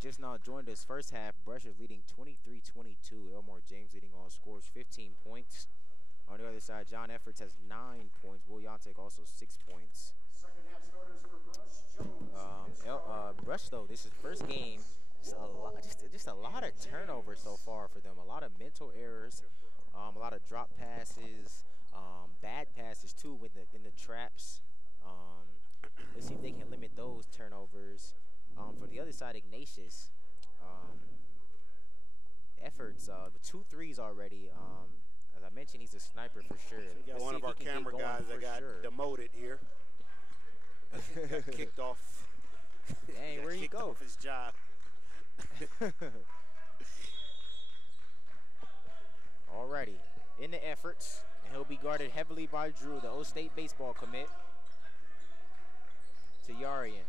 Just now joined us, first half. Brush is leading 23-22. Elmore James leading all scores, 15 points. On the other side, John Efforts has 9 points. Will Yontek also 6 points. Second half starters for Brush, Jones. Brush, though, this is first game. Just a lot of turnovers so far for them. A lot of mental errors, a lot of drop passes, bad passes too in the traps. Let's see if they can limit those turnovers. For the other side, Ignatius, Efforts, 2 threes already. As I mentioned, he's a sniper for sure. So we got one of our camera guys that got demoted here. Got kicked off. Dang, where you go? Off his job. Alrighty, in the Efforts, and he'll be guarded heavily by Drew, the O-State baseball commit. To Yarian.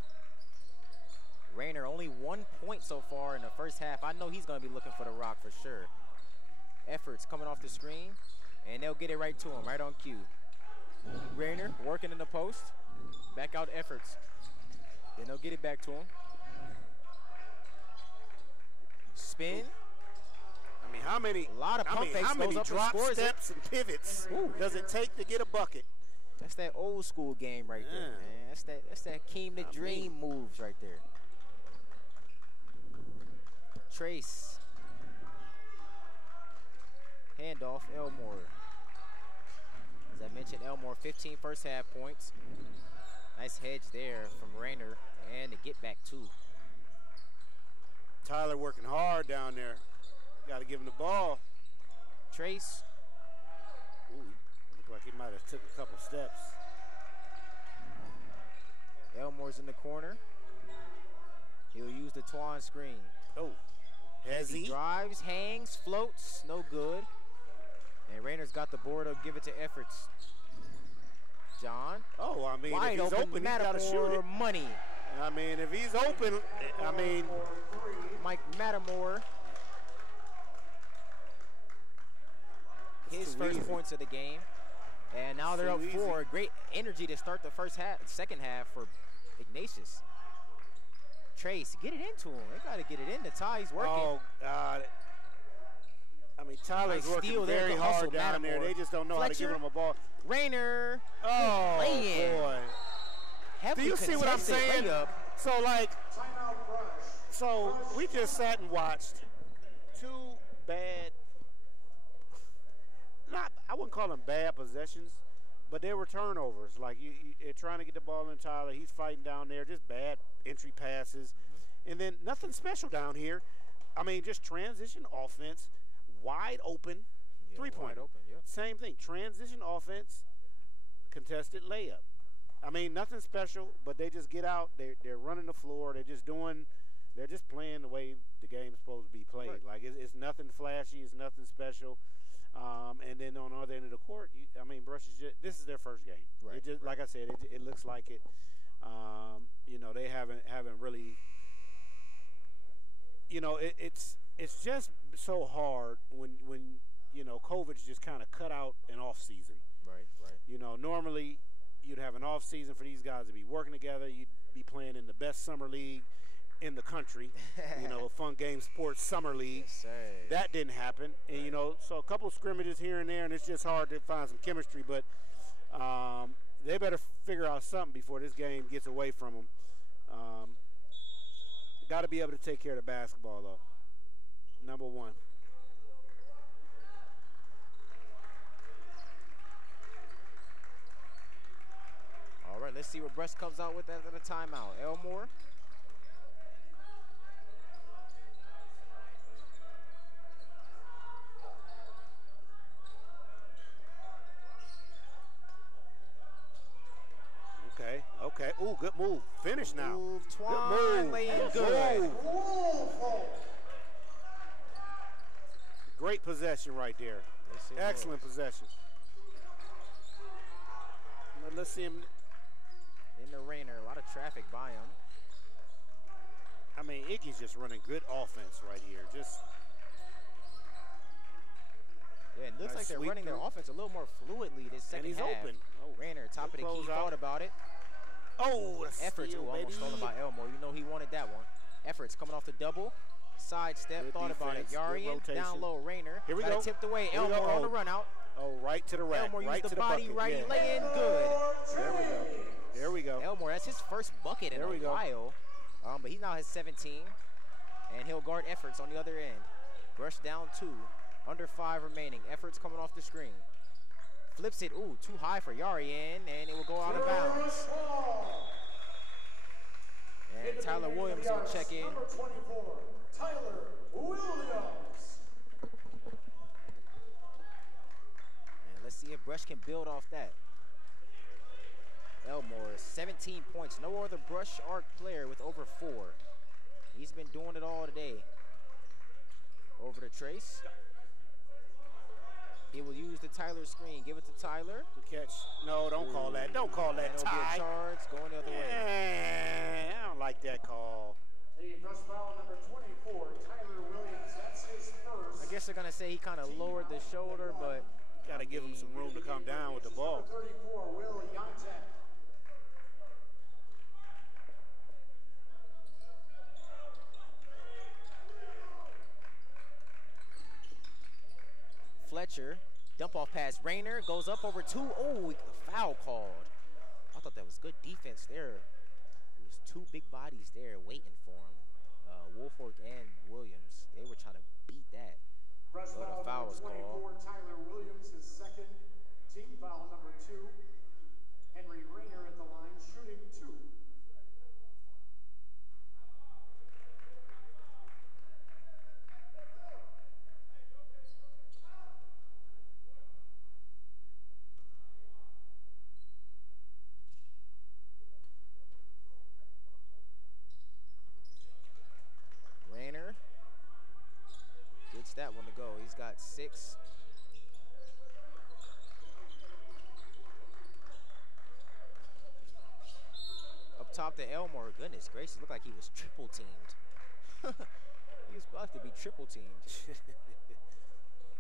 Rayner only 1 point so far in the first half. I know he's going to be looking for the rock for sure. Efforts coming off the screen, and they'll get it right to him, right on cue. Rayner working in the post. Back out Efforts. Then they'll get it back to him. Spin. I mean, how many drop steps and pivots does it take to get a bucket? That's that old school game right there, man. That's that Keem the Dream moves right there. Trace. Handoff, Elmore. As I mentioned, Elmore 15 first half points. Nice hedge there from Rayner, and the get back too. Tyler working hard down there. Got to give him the ball. Trace. Ooh, looked like he might have took a couple steps. Elmore's in the corner. He'll use the Twan screen. Oh, has he? Drives, hangs, floats, no good. And Rayner's got the board. He'll give it to Efforts. John. Oh, I mean, if he's open, he's got to shoot it. Money. I mean, if he's open, I mean. Mike Mattermore. His first points of the game. And now they're up 4. Great energy to start the second half for Ignatius. Trace, get it into him. They got to get it in. The tie, he's working. Oh, God. I mean, Tyler's working very hard down there. They just don't know how to give him a ball. Rayner. Oh, boy. Heavily do you see what I'm saying? Layup. So, like, we just sat and watched 2 bad, I wouldn't call them bad possessions, but they were turnovers. Like, you're trying to get the ball in Tyler. He's fighting down there, just bad entry passes. And then nothing special down here. I mean, just transition offense, wide open, three-pointer. Same thing, transition offense, contested layup. I mean, nothing special, but they just get out. They're running the floor. They're just playing the way the game's supposed to be played. Right. Like, it's nothing flashy. It's nothing special. And then on the other end of the court, Brush this is their first game. Right. It just, like I said, it looks like it. They haven't really. It's just so hard when COVID's just kind of cut out an off season. Right. Normally you'd have an off season for these guys to be working together. You'd be playing in the best summer league in the country, a Fun Game Sports Summer League. Yes, that didn't happen. And, so a couple scrimmages here and there, and it's just hard to find some chemistry. But they better figure out something before this game gets away from them. Got to be able to take care of the basketball, though. Number one. All right, let's see what Brush comes out with after the timeout. Elmore. Okay. Ooh, good move. Finish now. Move, Twan, good move. Laying good. Great possession right there. Excellent possession. Let's see him. In the Rayner, a lot of traffic by him. I mean, Iggy's just running good offense right here. Yeah, it looks like they're running their offense a little more fluidly this second half. And he's open. Rayner, top of the key, thought about it. Oh, that's Efforts, steal, ooh, almost baby. stolen by Elmore. You know he wanted that one. Efforts coming off the double. Side step, Good thought about it. defense, good Yarian, rotation. down low, Rayner. Here we Got go. it tipped away. Here we go. Elmore on the Oh. run out. Oh, right to the rack. Elmore right used to the the body, bucket. righty Yeah. lay in, good. There we go. There we go. Elmore, that's his first bucket in There we a go. while. But he now has 17. And he'll guard Efforts on the other end. Brush down 2. Under 5 remaining. Efforts coming off the screen. Flips it. Ooh, too high for Yarian. And it will go out of bounds. And Tyler Williams will check in. Number 24, Tyler Williams. And let's see if Brush can build off that. Elmore, 17 points. No other Brush arc player with over 4. He's been doing it all today. Over to Trace. He will use the Tyler screen. Give it to Tyler. Good catch. No, don't call that. Don't call that. And it'll be Ty. a charge going the other way. Yeah, I don't like that call. The first foul, number 24, Tyler Williams. That's his first. I guess they're going to say he kind of lowered the shoulder, but Got to give him some room to come down with the ball. Number 34, Will Yontek. Fletcher, dump off pass. Rayner goes up over 2. Oh, foul called. I thought that was good defense there. It was 2 big bodies there waiting for him. Woolfolk and Williams. They were trying to beat that. First But a foul, foul was number 24, called. Tyler Williams, his second. Team foul, number 2. Henry Rayner at the line, shooting 2. Rayner gets that one to go. He's got 6. Up top to Elmore. Goodness gracious, looked like he was triple teamed. He was about to be triple teamed.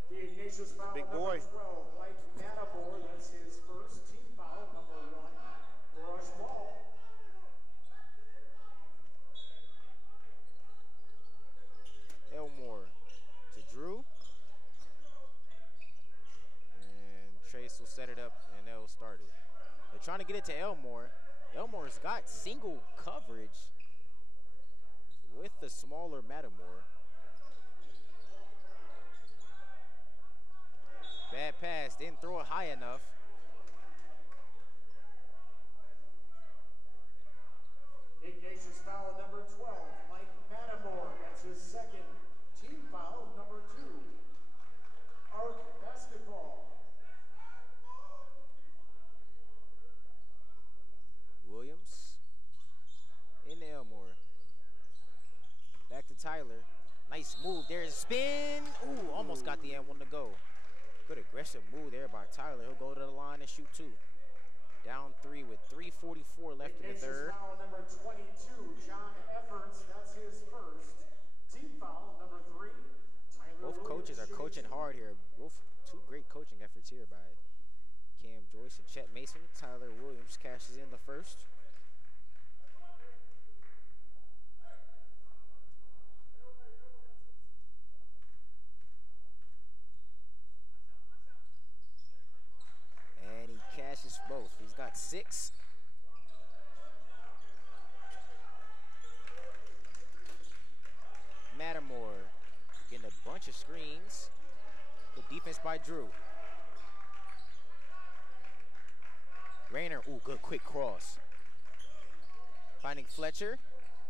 The Ignatius foul, Big number boy. 12, Mike Mattimore. That's his first team foul, number 1. Rush ball. Elmore to Drew. And Trace will set it up and they'll start it. They're trying to get it to Elmore. Elmore's got single coverage with the smaller Mattimore. Bad pass, didn't throw it high enough. Ignatius foul, number 12, Mike Mattimore. That's his second. Team foul, number 2. Arc basketball. Williams in Elmore. Back to Tyler. Nice move. There's a spin. Ooh, almost got the N1 to go. Good aggressive move there by Tyler. He'll go to the line and shoot 2. Down 3 with 3:44 left in the Ignatius third. foul, number 22, John Efforts. That's his first. Team foul, number 3, Tyler Both Williams, coaches are shooting coaching 2. hard here. Both 2 great coaching efforts here by Cam Joyce and Chet Mason. Tyler Williams cashes in the first. And he cashes both. He's got 6. Mattimore getting a bunch of screens. Good defense by Drew. Rayner, ooh, good quick cross. Finding Fletcher.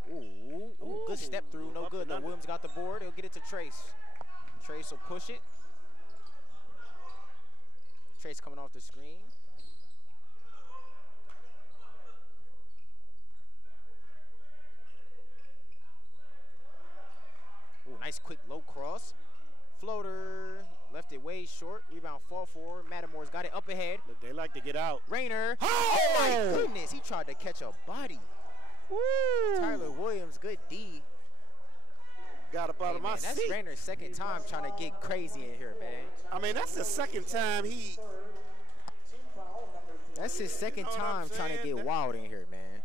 Ooh, good step through, no Up good. and No, under. Williams got the board. He'll get it to Trace. Trace will push it. Trace coming off the screen. Ooh, nice quick low cross. Floater, left it way short. Rebound fall forward. Mattimore's got it up ahead. Look, they like to get out. Rayner. Oh my goodness, he tried to catch a body. Woo! Tyler Williams, good D. Got up out Hey, of my man, that's seat. Rayner's second time trying to get crazy in here, man. I mean, that's the second time he. Team foul, number 3. That's his second know what I'm time trying to saying? get wild in here, man.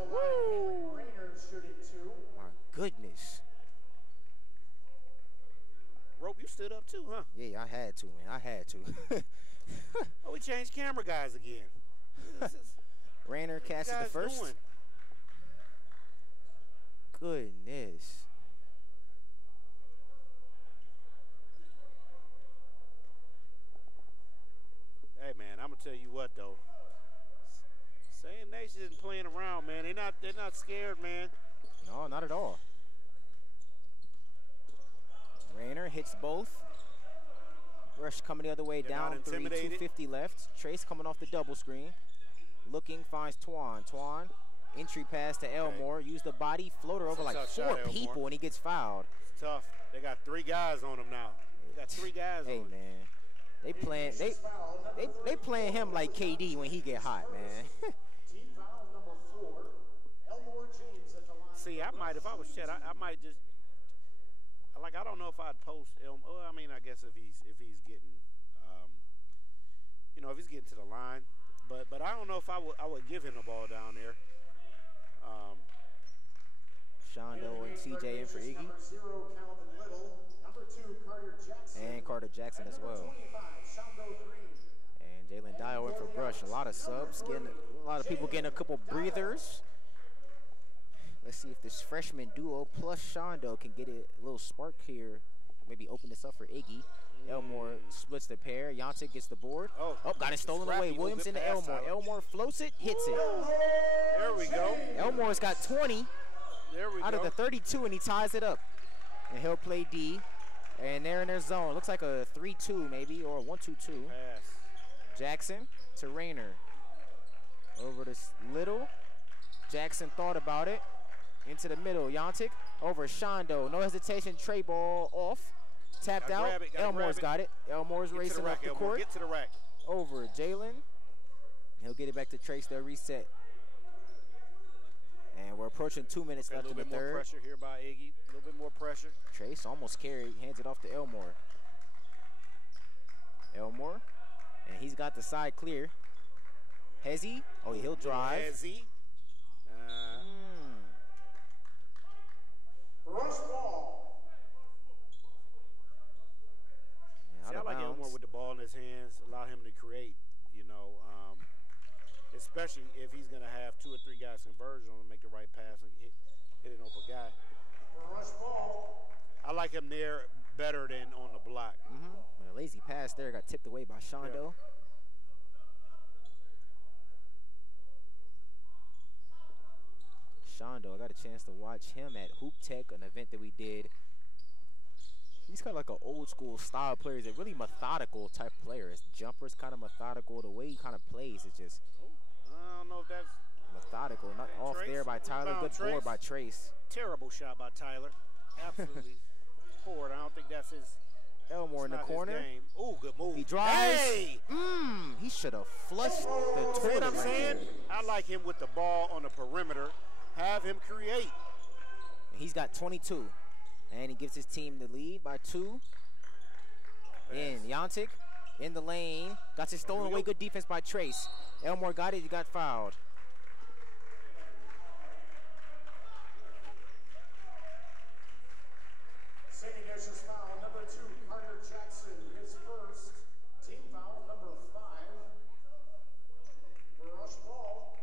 the line, Rainer shooting 2. My goodness. Rope, you stood up too, huh? Yeah, I had to, man. I had to. Oh, we changed camera guys again. Rainer catches the first. Doing? Goodness. Hey, man, I'm gonna tell you what though. Saying Nation isn't playing around, man. They're not scared, man. No, not at all. Rainer hits both. Rush coming the other way, They're down not 3, intimidated. 250 left. Trace coming off the double screen. Looking, finds Twan. Twan, entry pass to Elmore. Use the body, floater over like tough 4 shot, Elmore. people, and he gets fouled. It's tough. They got 3 guys on him now. They got 3 guys Hey, on him. man. They playing him like KD when he get hot, man. Team foul number 4. Elmore James at the line. See, I might, if I was Chet, I might just, like, I don't know if I'd post Elmore. Well, I mean, I guess if he's getting, if he's getting to the line, but I don't know if I would give him the ball down there. Shondo and CJ in for Iggy. Number 0, Calvin Little. Number 2, Carter Jackson. And Carter Jackson as well. 25, Shondo Green. And Jalen Dial in for Brush. A lot of subs, a lot of people getting a couple breathers. Let's see if this freshman duo plus Shondo can get a little spark here. Maybe open this up for Iggy. Elmore splits the pair. Yontic gets the board. Oh, got it stolen away. Williams into Elmore. Elmore floats it, hits it. There we go. Elmore's got 20 There we out go. of the 32, and he ties it up. And he'll play D. And they're in their zone. Looks like a 3-2 maybe, or a 1-2-2. Pass. Jackson to Rainer. Over to Little. Jackson thought about it. Into the middle. Yontic over Shondo. No hesitation. Tray ball off. Tapped Gotta out. grab it, gotta Elmore's grab it. got it. Elmore's Get to racing the rack, up the Elmore. court. Get to the rack. Over Jalen. He'll get it back to Trace. They'll reset. And we're approaching 2 minutes Okay, a left in little the bit more third. pressure here by Iggy. A little bit more pressure. Trace almost carried. Hands it off to Elmore. Elmore. And he's got the side clear. Hezzy. Oh, he'll drive. Hezzy. Rush ball. See, I like Elmore with the ball in his hands. Allow him to create, especially if he's going to have 2 or 3 guys converge on him, make the right pass and hit an open guy. Rush ball. I like him there better than on the block. A lazy pass there got tipped away by Shondo. Shondo, I got a chance to watch him at Hoop Tech, an event that we did. He's kind of like an old school style player. He's a really methodical type player. His jumper's kind of methodical. The way he kind of plays is just I don't know if that's methodical. Not off Trace, there by Tyler. rebound, Good board Trace. by Trace. terrible shot by Tyler. Absolutely poor. I don't think that's his. Elmore in the not his corner. game. Ooh, good move. He drives. Hey! He should have flushed the See toilet what I'm right saying? there. I like him with the ball on the perimeter. Have him create. He's got 22. And he gives his team the lead by 2. In Yontic in the lane. Got his stolen away. Good defense by Trace. Elmore got it. He got fouled. Ignatius foul number 2, Carter Jackson, his first. Team foul number 5. Rush ball.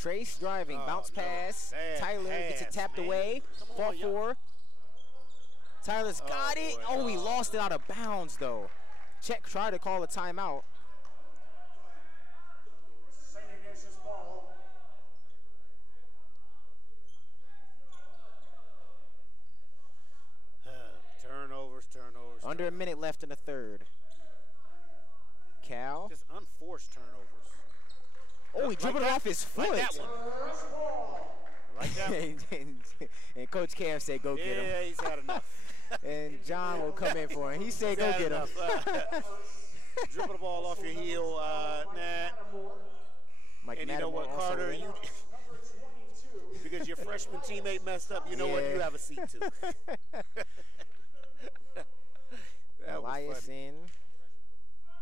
Trace driving. Bounce pass. Bad Tyler gets it pass, tapped man. away. Come on, Fought y'all. for. Tyler's got it. boy. Oh, he lost it out of bounds, though. Check tried to call a timeout. St. Ignatius ball. Turnovers. Under a minute left in the third. Cal. Just unforced turnovers. Oh, he dribbled it that. off his foot. Like that one. Rush ball. Like that one. and Coach Cam said, go get him. Yeah, he's had enough. And John will come in for him. He said, go He's get had him. enough. Dribble the ball off your heel. Nah. Mike And you know Mattermore what, also Carter? in. You because your freshman teammate messed up. You know what? You have a seat too. Elias in.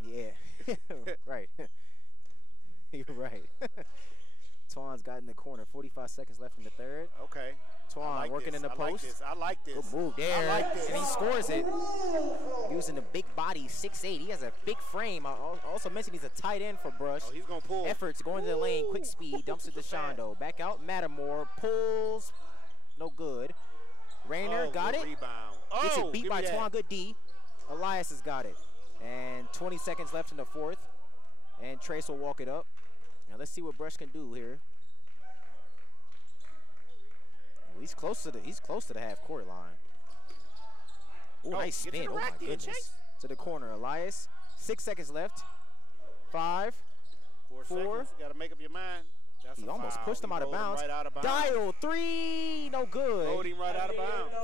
Yeah. Right. You're right. Twan's got in the corner. 45 seconds left in the third. Okay. Twan working in the post. I like this. Good move there. I like this. And he scores it. Using the big body, 6'8". He has a big frame. I also mentioned he's a tight end for Brush. Oh, he's going to pull. Efforts going to the lane. Quick speed. Dumps it to Shondo. Back out. Mattermore. Pulls. No good. Rayner got it. Rebound. Gets it beat by Twan. Good D. Elias has got it. And 20 seconds left in the fourth. And Trace will walk it up. Now let's see what Brush can do here. Well, he's close to the half court line. Ooh, nice spin. Oh my goodness. To the corner. Elias. 6 seconds left. 5, 4. Got to make up your mind. That's He almost foul. pushed him out of bounds. Right out of bounds. Dial 3. No good. Rolled him right out of bounds.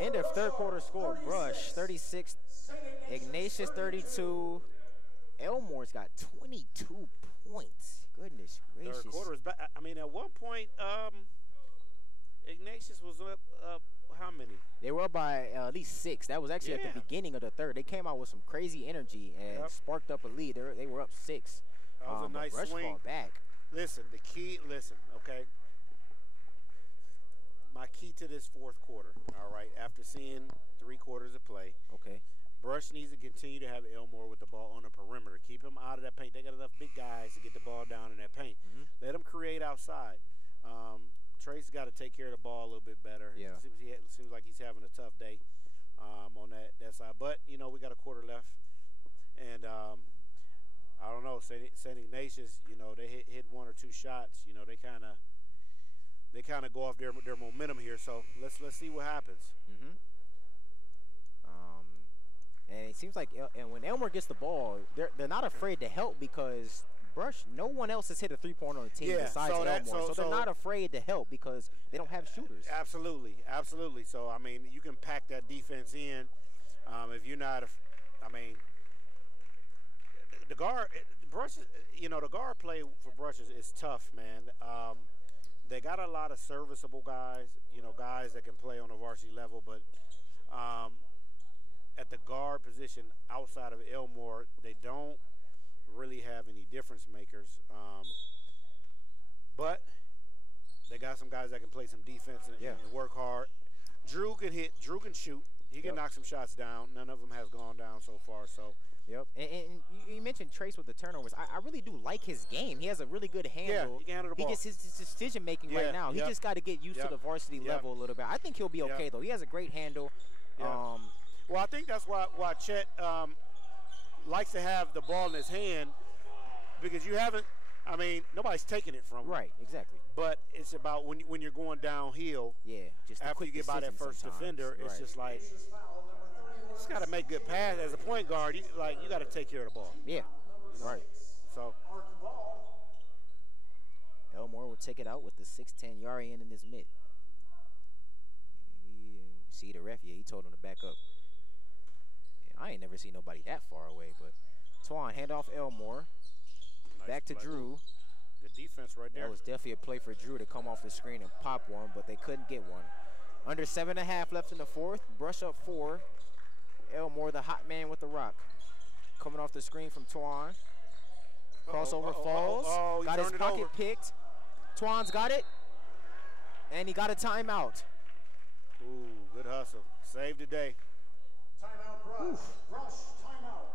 End of third quarter score. Brush 36. Ignatius 32. Elmore's got 22 points. Goodness gracious. Third quarter is back. I mean, at one point, Ignatius was up how many? They were up by at least 6. That was actually at the beginning of the third. They came out with some crazy energy and sparked up a lead. They were up 6. That was a nice Brush swing. fought back. Listen, okay? My key to this fourth quarter, all right, after seeing 3 quarters of play. Okay. Brush needs to continue to have Elmore with the ball on the perimeter. Keep him out of that paint. They got enough big guys to get the ball down in that paint. Let him create outside. Trace got to take care of the ball a little bit better. Yeah. It seems like he's having a tough day on that side. But, you know, we got a quarter left. And I don't know, St. Ignatius, you know, they hit 1 or 2 shots. You know, they kind of go off their momentum here. So let's see what happens. And it seems like and when Elmore gets the ball, they're not afraid to help because Brush, no one else has hit a 3-pointer on the team besides Elmore. So they're not afraid to help because they don't have shooters. Absolutely. So, I mean, you can pack that defense in if you're not the guard, Brush, you know, the guard play for Brush is tough, man. They got a lot of serviceable guys, you know, guys that can play on a varsity level, but at the guard position outside of Elmore, they don't really have any difference makers. But they got some guys that can play some defense and work hard. Drew can hit, Drew can shoot. He can knock some shots down. None of them has gone down so far. So. Yep. And you mentioned Trace with the turnovers. I really do like his game. He has a really good handle. Yeah, he can handle the ball. He gets his decision making right now. He just got to get used to the varsity level a little bit. I think he'll be okay though. He has a great handle. Well, I think that's why Chet likes to have the ball in his hand because you haven't. I mean, nobody's taking it from him. Right. Exactly. But it's about when you're going downhill. Yeah. Just after you get by that first defender, it's just like. Just got to make good pass as a point guard. You got to take care of the ball. Yeah, right. So Elmore will take it out with the 6'10" Yarian in his mid. See the ref? Yeah, he told him to back up. Yeah, I ain't never seen nobody that far away. But Twan hand off Elmore. Back to Drew. Good defense right there. That was definitely a play for Drew to come off the screen and pop one, but they couldn't get one. Under 7.5 left in the fourth. Brush up 4. Elmore, the hot man with the rock. Coming off the screen from Twan. Crossover falls. Got his pocket picked. Twan's got it. And he got a timeout. Ooh, good hustle. Saved the day. Timeout, Brush, timeout.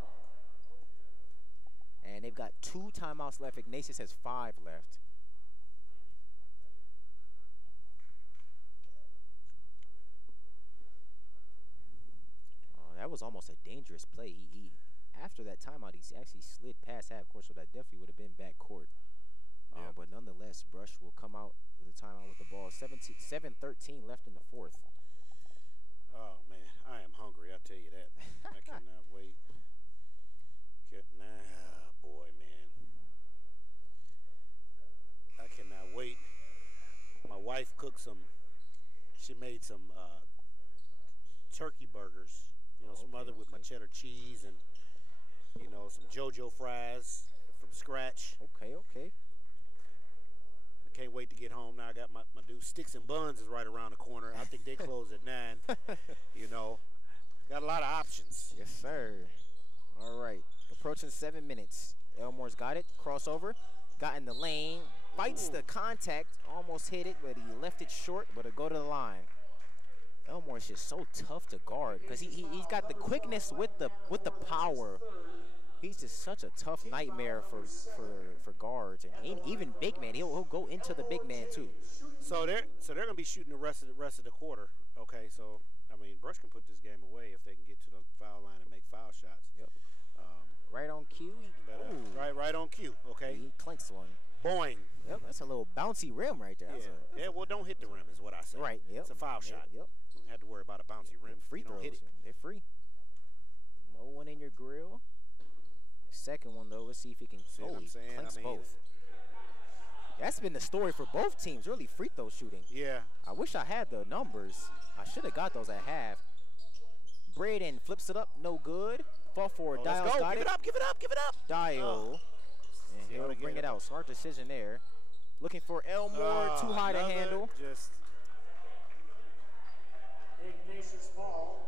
And they've got 2 timeouts left. Ignatius has 5 left. That was almost a dangerous play. He after that timeout, he actually slid past half court, so that definitely would have been back court. But nonetheless, Brush will come out with a timeout with the ball. 7:13 left in the fourth. Oh, man, I am hungry, I'll tell you that. I cannot wait. Boy, man. I cannot wait. My wife cooked she made some turkey burgers. You know, smothered with my cheddar cheese and, you know, some JoJo fries from scratch. Okay. A Can't wait to get home. Now I got my dude Sticks and Buns is right around the corner. I think they close at 9. You know, got a lot of options. Yes, sir. All right, approaching 7 minutes. Elmore's got it. Crossover. Got in the lane. Fights the contact. Almost hit it, but he left it short, but it'll go to the line. Elmore's just so tough to guard because he's got the quickness with the power. He's just such a tough nightmare for guards and even big man. He'll go into the big man too. So they're gonna be shooting the rest of the quarter. Okay, so I mean Brush can put this game away if they can get to the foul line and make foul shots. Yep. Right on cue. Right on cue. Okay. He clinks one. Boing. Yep, that's a little bouncy rim right there. Yeah. Well, don't hit the rim is what I said. Right. Yep. It's a foul shot. Yep. You don't have to worry about a bouncy rim. Free you throws. don't hit it. They're free. No one in your grill. Second one though, let's see if he can. See what I'm saying? Clinks both. That's been the story for both teams. Really, free throw shooting. Yeah. I wish I had the numbers. I should have got those at half. Braden flips it up, no good. Fall forward, Dial let's go. got Give it up. Dial. And he'll bring it out. Smart decision there. Looking for Elmore, too high to handle. Ignatius ball.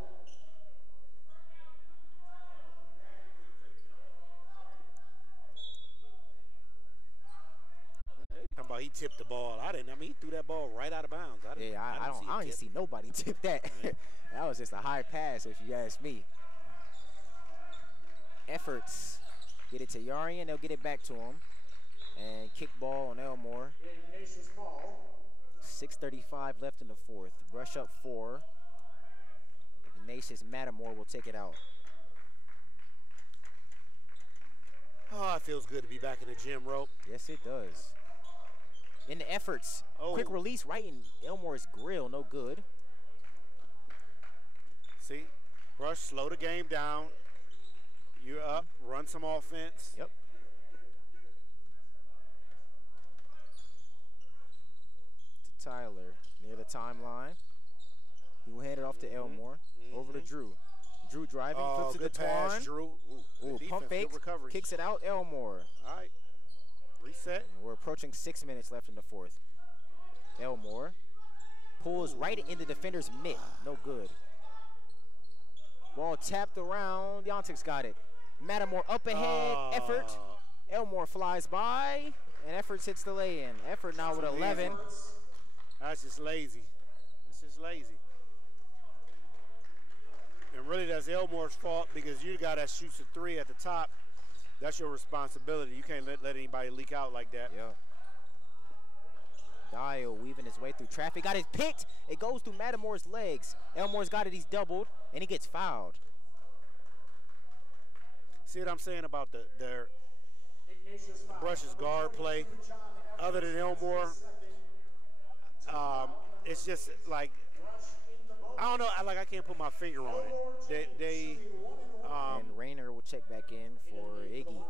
Talking about he tipped the ball. I mean, he threw that ball right out of bounds. I don't see nobody tip that. That was just a high pass, if you ask me. Efforts. Get it to Yarian. They'll get it back to him. And kick ball on Elmore. 6:35 left in the fourth. Brush up 4. Ignatius Matamore will take it out. Oh, it feels good to be back in the gym, Rope. Yes, it does. In the efforts. Quick release right in Elmore's grill. No good. See? Brush, slow the game down. You're up. Run some offense. Yep. To Tyler. Near the timeline. He will hand it off to Elmore. Over to Drew. Drew driving. Flips it to Twan. Drew. Ooh, pump fake. Kicks it out. Elmore. All right. Reset. And we're approaching 6 minutes left in the fourth. Elmore pulls right in the defender's mitt. No good. Ball tapped around. Yontix got it. Matamore up ahead. Effort. Elmore flies by. And Effort hits the lay-in. Effort now with 11. That's just lazy. That's just lazy. And really that's Elmore's fault because you're the guy that shoots a 3 at the top. That's your responsibility. You can't let anybody leak out like that. Yeah. Dial weaving his way through traffic. Got it picked. It goes through Matamore's legs. Elmore's got it. He's doubled. And he gets fouled. See what I'm saying about their Brush's guard play? Other than Elmore, it's just like, I don't know. I can't put my finger on it. And Rayner will check back in for Iggy.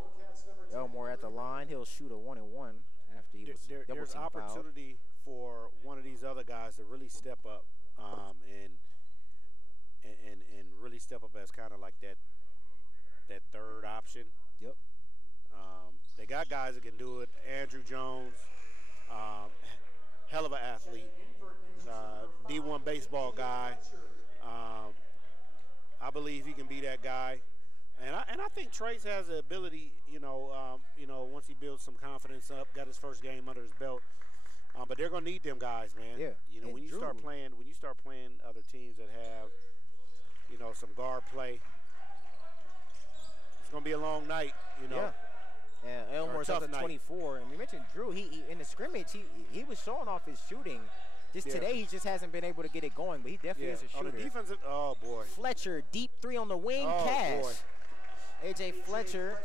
Elmore at the line. He'll shoot a 1-and-1 after he was double There's team opportunity for one of these other guys to really step up and really step up as kind of like that third option. Yep. They got guys that can do it. Andrew Jones, hell of an athlete. D1 baseball guy. I believe he can be that guy, and I think Trace has the ability. Once he builds some confidence up, got his first game under his belt. But they're gonna need them guys, man. Yeah. When you start playing other teams that have, some guard play, it's gonna be a long night. Yeah. And Elmore's up to 24, and we mentioned Drew. He in the scrimmage, he was showing off his shooting. Today, he just hasn't been able to get it going, but he definitely is a shooter. On the defensive, oh boy. Fletcher, deep 3 on the wing, cash. Boy. AJ Fletcher,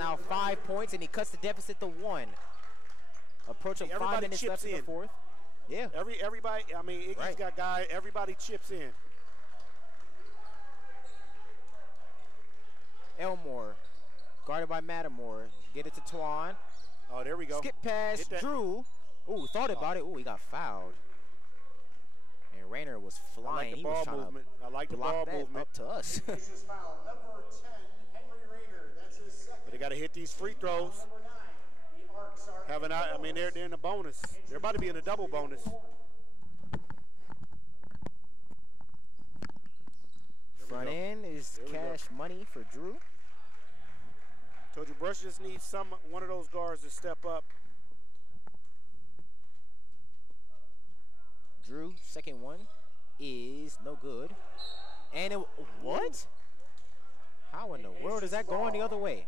now 5 points, and he cuts the deficit to 1. Approaching 5 minutes left in the fourth. Yeah. Everybody, I mean, Iggy's got guys, everybody chips in. Elmore, guarded by Matamore. Get it to Twan. Oh, there we go. Skip pass, Drew. Ooh, thought about it. Ooh, he got fouled. And Rayner was flying. He was trying to block that up to us. But they got to hit these free throws. arcs are. I mean, they're in the bonus. They're about to be in a double bonus. Front end is cash money for Drew. Told you, Brush just needs one of those guards to step up. Drew, second one is no good. And what? How in the world is that going the other way?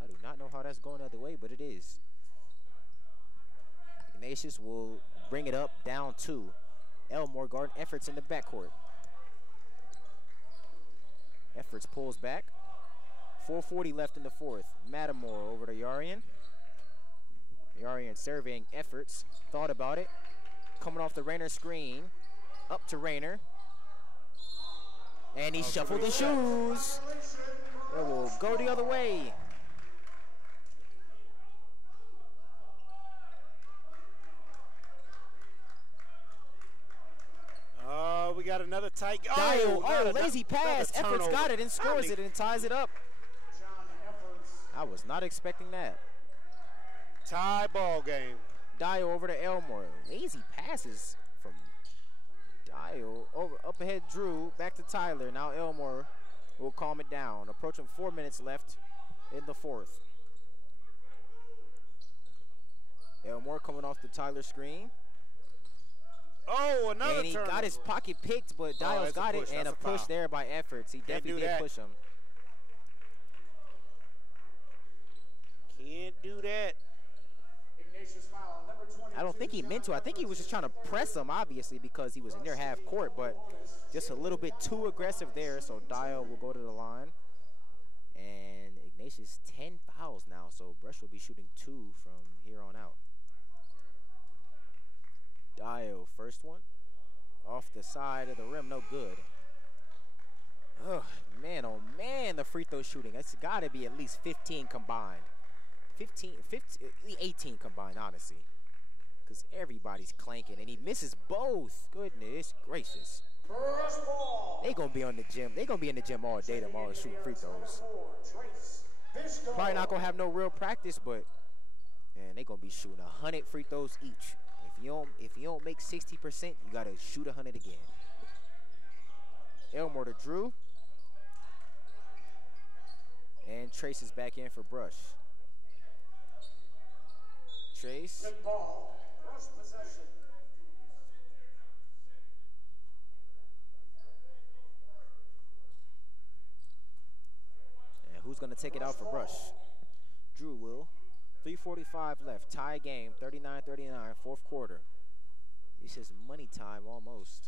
I do not know how that's going the other way, but it is. Ignatius will bring it up, down 2. Elmore guard Efforts in the backcourt. Efforts pulls back. 4:40 left in the fourth. Matamore over to Yarian. Yarian surveying Efforts. Thought about it. Coming off the Rayner screen. Up to Rayner. And he shuffled the shoes. It will go the other way. We got another tight. Lazy pass. Efforts got it and scores it and ties it up. I was not expecting that. Tie ball game. Dio over to Elmore. Lazy passes from Dio over up ahead. Drew back to Tyler. Now Elmore will calm it down. Approaching 4 minutes left in the fourth. Elmore coming off the Tyler screen. Oh, another And he turnover. got his pocket picked, but Dio's got it, and a push there by Efforts. He definitely did push him. Can't do that. I don't think he meant to. I think he was just trying to press him, obviously, because he was in their half court, but just a little bit too aggressive there. So Dio will go to the line. And Ignatius 10 fouls now, so Brush will be shooting 2 from here on out. Dio, first one. Off the side of the rim, no good. Oh, man, the free throw shooting. It's got to be at least 15 combined. 15, 18 combined, honestly. Because everybody's clanking, and he misses both. Goodness gracious. They going to be on the gym. They going to be in the gym all day tomorrow shooting free throws. Probably not going to have no real practice, but, man, they going to be shooting 100 free throws each. If you don't make 60%, you got to shoot 100 again. Elmore to Drew. And Trace is back in for Brush. Trace. Good ball. Brush possession. And who's going to take it out for Brush? Drew will. 3:45 left. Tie game. 39-39. Fourth quarter. This is money time almost.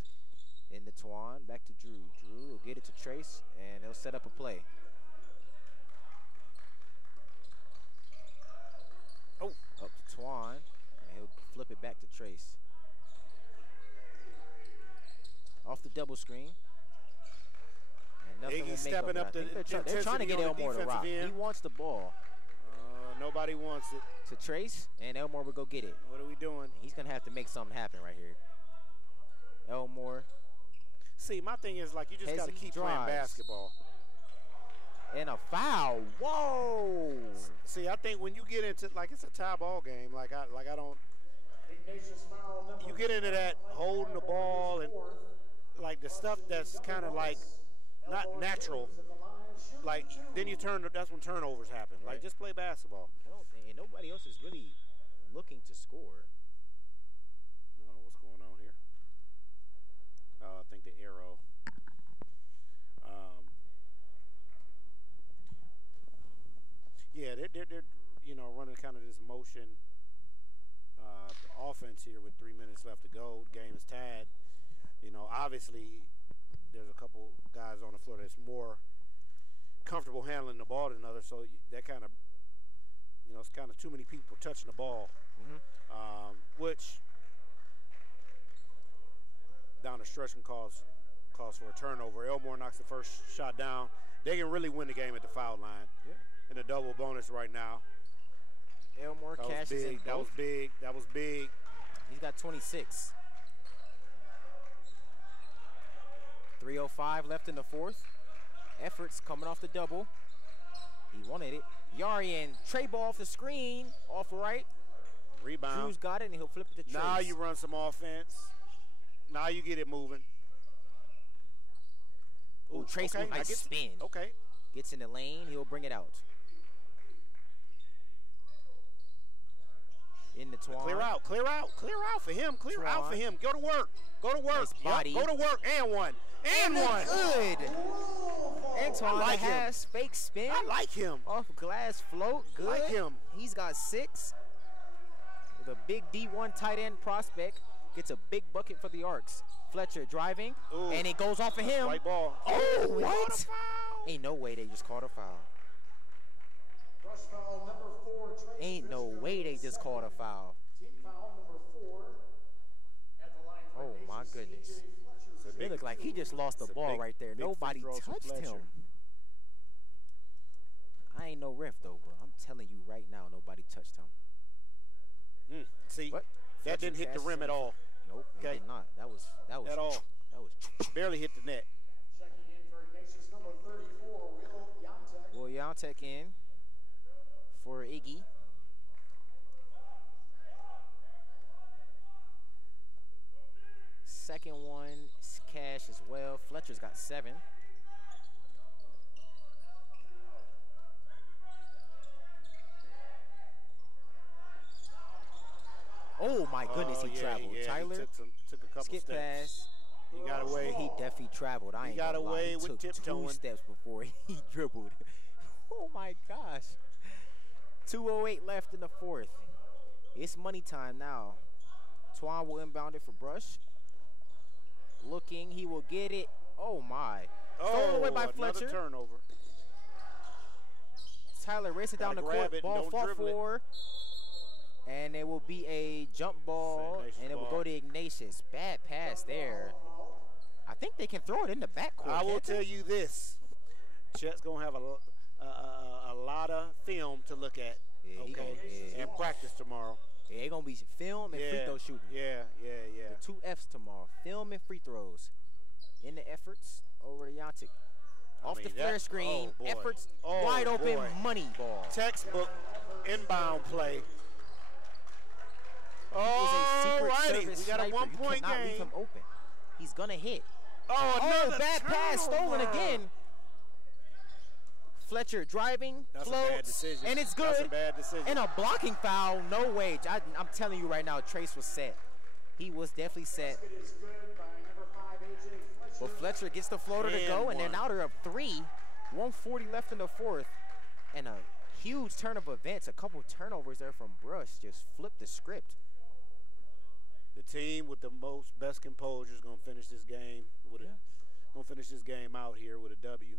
In the Twan. Back to Drew. Drew will get it to Trace, and they'll set up a play. Oh, up to Twan, and he'll flip it back to Trace. Off the double screen. And nothing will make stepping up the they're trying to get Elmore to rock. He wants the ball. Nobody wants it. To Trace, and Elmore will go get it. What are we doing? He's going to have to make something happen right here. Elmore. See, my thing is, like, you just got to keep playing basketball. And a foul. Whoa. See, I think when you get into, like, it's a tie ball game. Like I don't. You get into that holding the ball and, like, the stuff that's kind of, like, not natural. Like, then that's when turnovers happen. Like, just play basketball. And nobody else is really looking to score. I don't know what's going on here. I think the arrow. Yeah, they're running kind of this motion offense here with 3 minutes left to go. The game is tied. Obviously there's a couple guys on the floor that's more comfortable handling the ball than others, so that kind of, it's kind of too many people touching the ball, which down the stretch can cause for a turnover. Elmore knocks the first shot down. They can really win the game at the foul line. Yeah. In a double bonus right now. Elmore cashes in. That was big. That was big. He's got 26. 3:05 left in the fourth. Efforts coming off the double. He wanted it. Yarian, tray ball off the screen, off right. Rebound. Drew's got it, and he'll flip it to Trace. Now you run some offense. Now you get it moving. Ooh, Trace with a nice spin. Okay. Gets in the lane, he'll bring it out. In the Twan. Clear out for him, clear out for him. Go to work, Nice body. Go to work, and one. Good. Antoine like him. has fake spin. I like him. Off glass float, good. Like him. He's got 6. With a big D1 tight end prospect. Gets a big bucket for the Arcs. Fletcher driving, and it goes off of him. White ball. Oh, what? Ain't no way they just called a foul. Rush foul number 4. Trace Ain't no Fisher way they with just called a foul. Team foul number 4. At the line for Oh, my Ignatius, goodness. CJ Fletcher. It looked like he just lost the It's a ball big- right there. big free Nobody throws for touched Fletcher. him. I ain't no ref, though, bro. I'm telling you right now, nobody touched him. See, What? that didn't hit the rim at all. Nope, Okay. it did not. That was At all. That was Barely hit the net. Checking in for Ignatius number 34, Will Yontek. Will Yontek in for Iggy. Second one is Cash as well. Fletcher's got 7. Oh my goodness, he traveled. Yeah, Tyler, he took a couple skip steps. pass. He got away. He definitely traveled. I He ain't got gonna lie. away He with took tiptoeing. 2 steps before he dribbled. Oh my gosh. 2:08 left in the 4th. It's money time now. Twan will inbound it for Brush. Looking, he will get it. Oh my. Stolen away by another Fletcher. turnover. Tyler racing down the Gotta court. grab it, Ball don't fought dribble it. for. And it will be a jump ball, Nice and it will ball. go to Ignatius. Bad pass there. I think they can throw it in the backcourt. I will can't they? tell you this. Chet's going to have a lot of film to look at, Yeah, he okay, gonna- and practice tomorrow. Yeah, they're going to be film and free throw shooting. Yeah. 2 Fs tomorrow. Film and free throws. In the efforts, over to Yontek. Off the flare screen. oh, boy. Efforts, Oh, wide open boy. money ball. Textbook inbound play. He is a Secret Alrighty, Service we got a sniper. 1-point You cannot leave game. him open. He's going to hit. Oh, another bad pass, stolen turnover. again. Fletcher driving, That's a bad floats, decision. and it's good. That's a bad decision. And a blocking foul, no way. I'm telling you right now, Trace was set. He was definitely set. It is good by number 5, AJ Fletcher. But Fletcher gets the floater to And go, and then one. now they're up 3. 140 left in the 4th. And a huge turn of events. A couple turnovers there from Brush. Just flipped the script. The team with the best composure is going to finish this game out here with a W.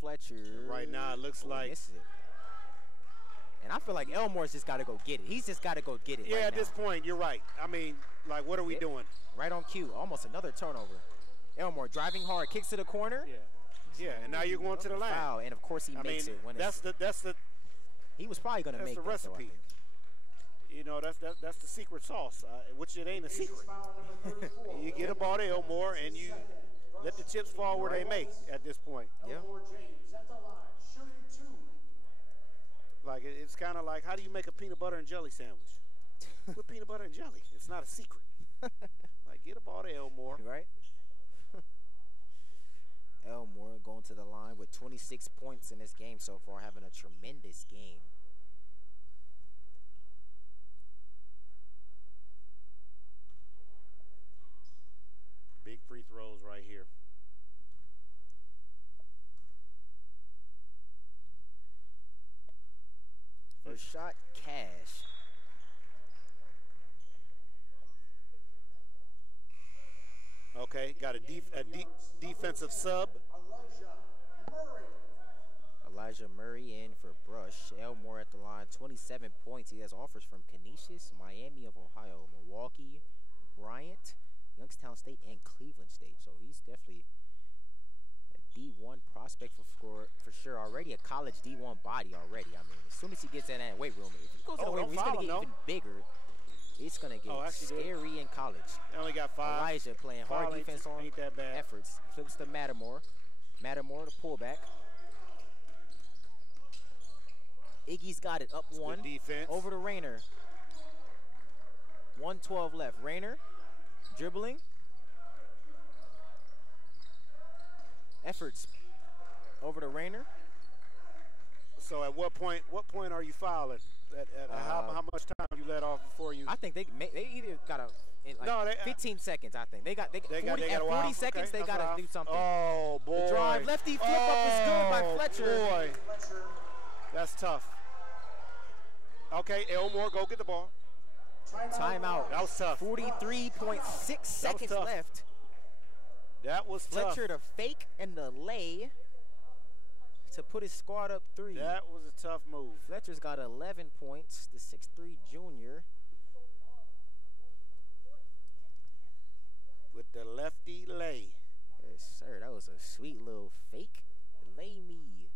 Fletcher. Right now, it looks like- misses it. And I feel like Elmore's just got to go get it. He's just got to go get it. Yeah, right at this now. point, you're right. I mean, like, what are we Yep. doing? Right on cue. Almost another turnover. Elmore driving hard, kicks to the corner. Yeah, and now you're going to the line. Foul, and of course he I makes mean, it. When that's it's, the he was probably going to that's make the that, though, I recipe. think. You know, that's the secret sauce, which it ain't a secret. Foul number 34. You get a ball to Elmore, and you let the chips fall where they may at this point. Yeah. Elmore James at the line, shooting 2. Like, it's kind of like, how do you make a peanut butter and jelly sandwich? With peanut butter and jelly. It's not a secret. Like, get a ball to Elmore. Right? Elmore going to the line with 26 points in this game so far, having a tremendous game. Big free throws right here. First shot, Cash. Okay, got a defensive sub. Elijah Murray in for Brush. Elmore at the line, 27 points. He has offers from Canisius, Miami of Ohio, Milwaukee, Bryant, Youngstown State, and Cleveland State. So he's definitely a D1 prospect for sure. Already a college D1 body already. I mean, as soon as he gets in that weight room, if he goes to the weight room, he's going to get even bigger. It's going to get scary in college. They only got 5. Elijah playing hard Foul defense on ain't that bad. efforts. Flips to Mattermore. Mattermore, the pullback. Iggy's got it up Good one. defense. Over to Rayner. 1:12 left. Rayner dribbling. Efforts over to Rayner. So at what point are you fouling? How much time you let off before you? I think they either got to like 15 seconds. I think they got 40 seconds. Okay, they got to do something. Oh boy! The drive, lefty flip up is good by Fletcher. Boy, that's tough. Okay, Elmore, go get the ball. Timeout. That was tough. 43.6 seconds tough. left. That was tough. Fletcher to fake and the lay to put his squad up 3. That was a tough move. Fletcher's got 11 points, the 6'3" junior. With the lefty lay. Yes, sir. That was a sweet little fake. Lay me.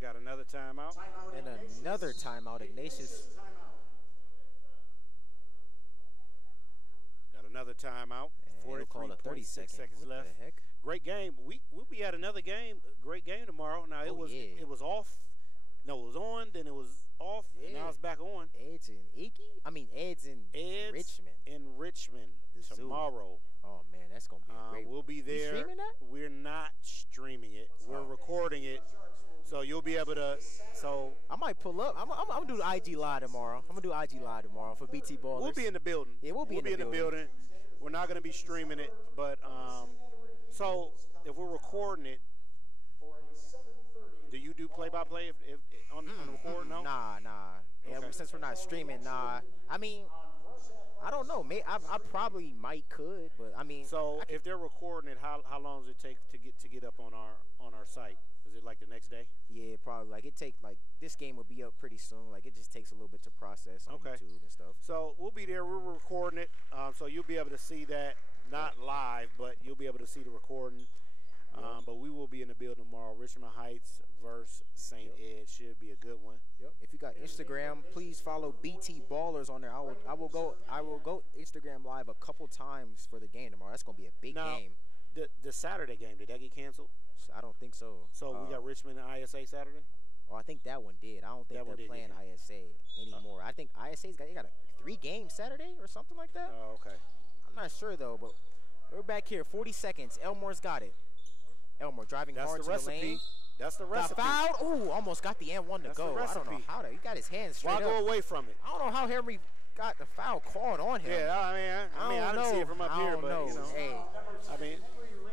Got another timeout. And another timeout, Ignatius. Got another timeout. And he'll call a 30 seconds what left. The heck? Great game. We'll be at another game. Great game tomorrow. Now it was off. No, it was on. Then it was off. Yeah. And now it's back on. Ed's in Iggy? I mean, Ed's in Richmond. In Richmond The zoo. tomorrow. Oh, man, that's going to be a great We'll one. be there. You streaming that? We're not streaming it. We're recording it. So you'll be able to. So I might pull up. I'm going to do the IG Live tomorrow. I'm going to do IG Live tomorrow for BT Ballers. we'll be in the building. Yeah, we'll be in the building. We're not going to be streaming it, but so if we're recording it, do you do play-by-play if on the record? No. Nah. Yeah, Okay. since we're not streaming, nah. I mean, I don't know. I probably could, but I mean. So if they're recording it, how long does it take to get up on our site? Is it like the next day? Yeah, probably. Like this game will be up pretty soon. Like it just takes a little bit to process on Okay. YouTube and stuff. So we'll be there. We're recording it, so you'll be able to see that, not live, but you'll be able to see the recording. But we will be in the building tomorrow. Richmond Heights versus St. Ed should be a good one. Yep. If you got Instagram, please follow BT Ballers on there. I will go Instagram live a couple times for the game tomorrow. That's gonna be a big Now, game. The Saturday game, did that get canceled? I don't think so. So we got Richmond and ISA Saturday? Oh, I think that one did. I don't think That one they're did playing get ISA anymore. I think ISA's got 3 games Saturday or something like that. Oh, okay. I'm not sure though, but we're back here. 40 seconds. Elmore's got it. Elmore driving That's hard the to recipe. the lane. That's the Got recipe. fouled. Ooh, almost got the N1 to That's the go. I don't know recipe. how he got his hands straight Why up. go away from it? I don't know how Henry got the foul called on him. Yeah, I didn't see it from up here, but you know. Hey, I mean,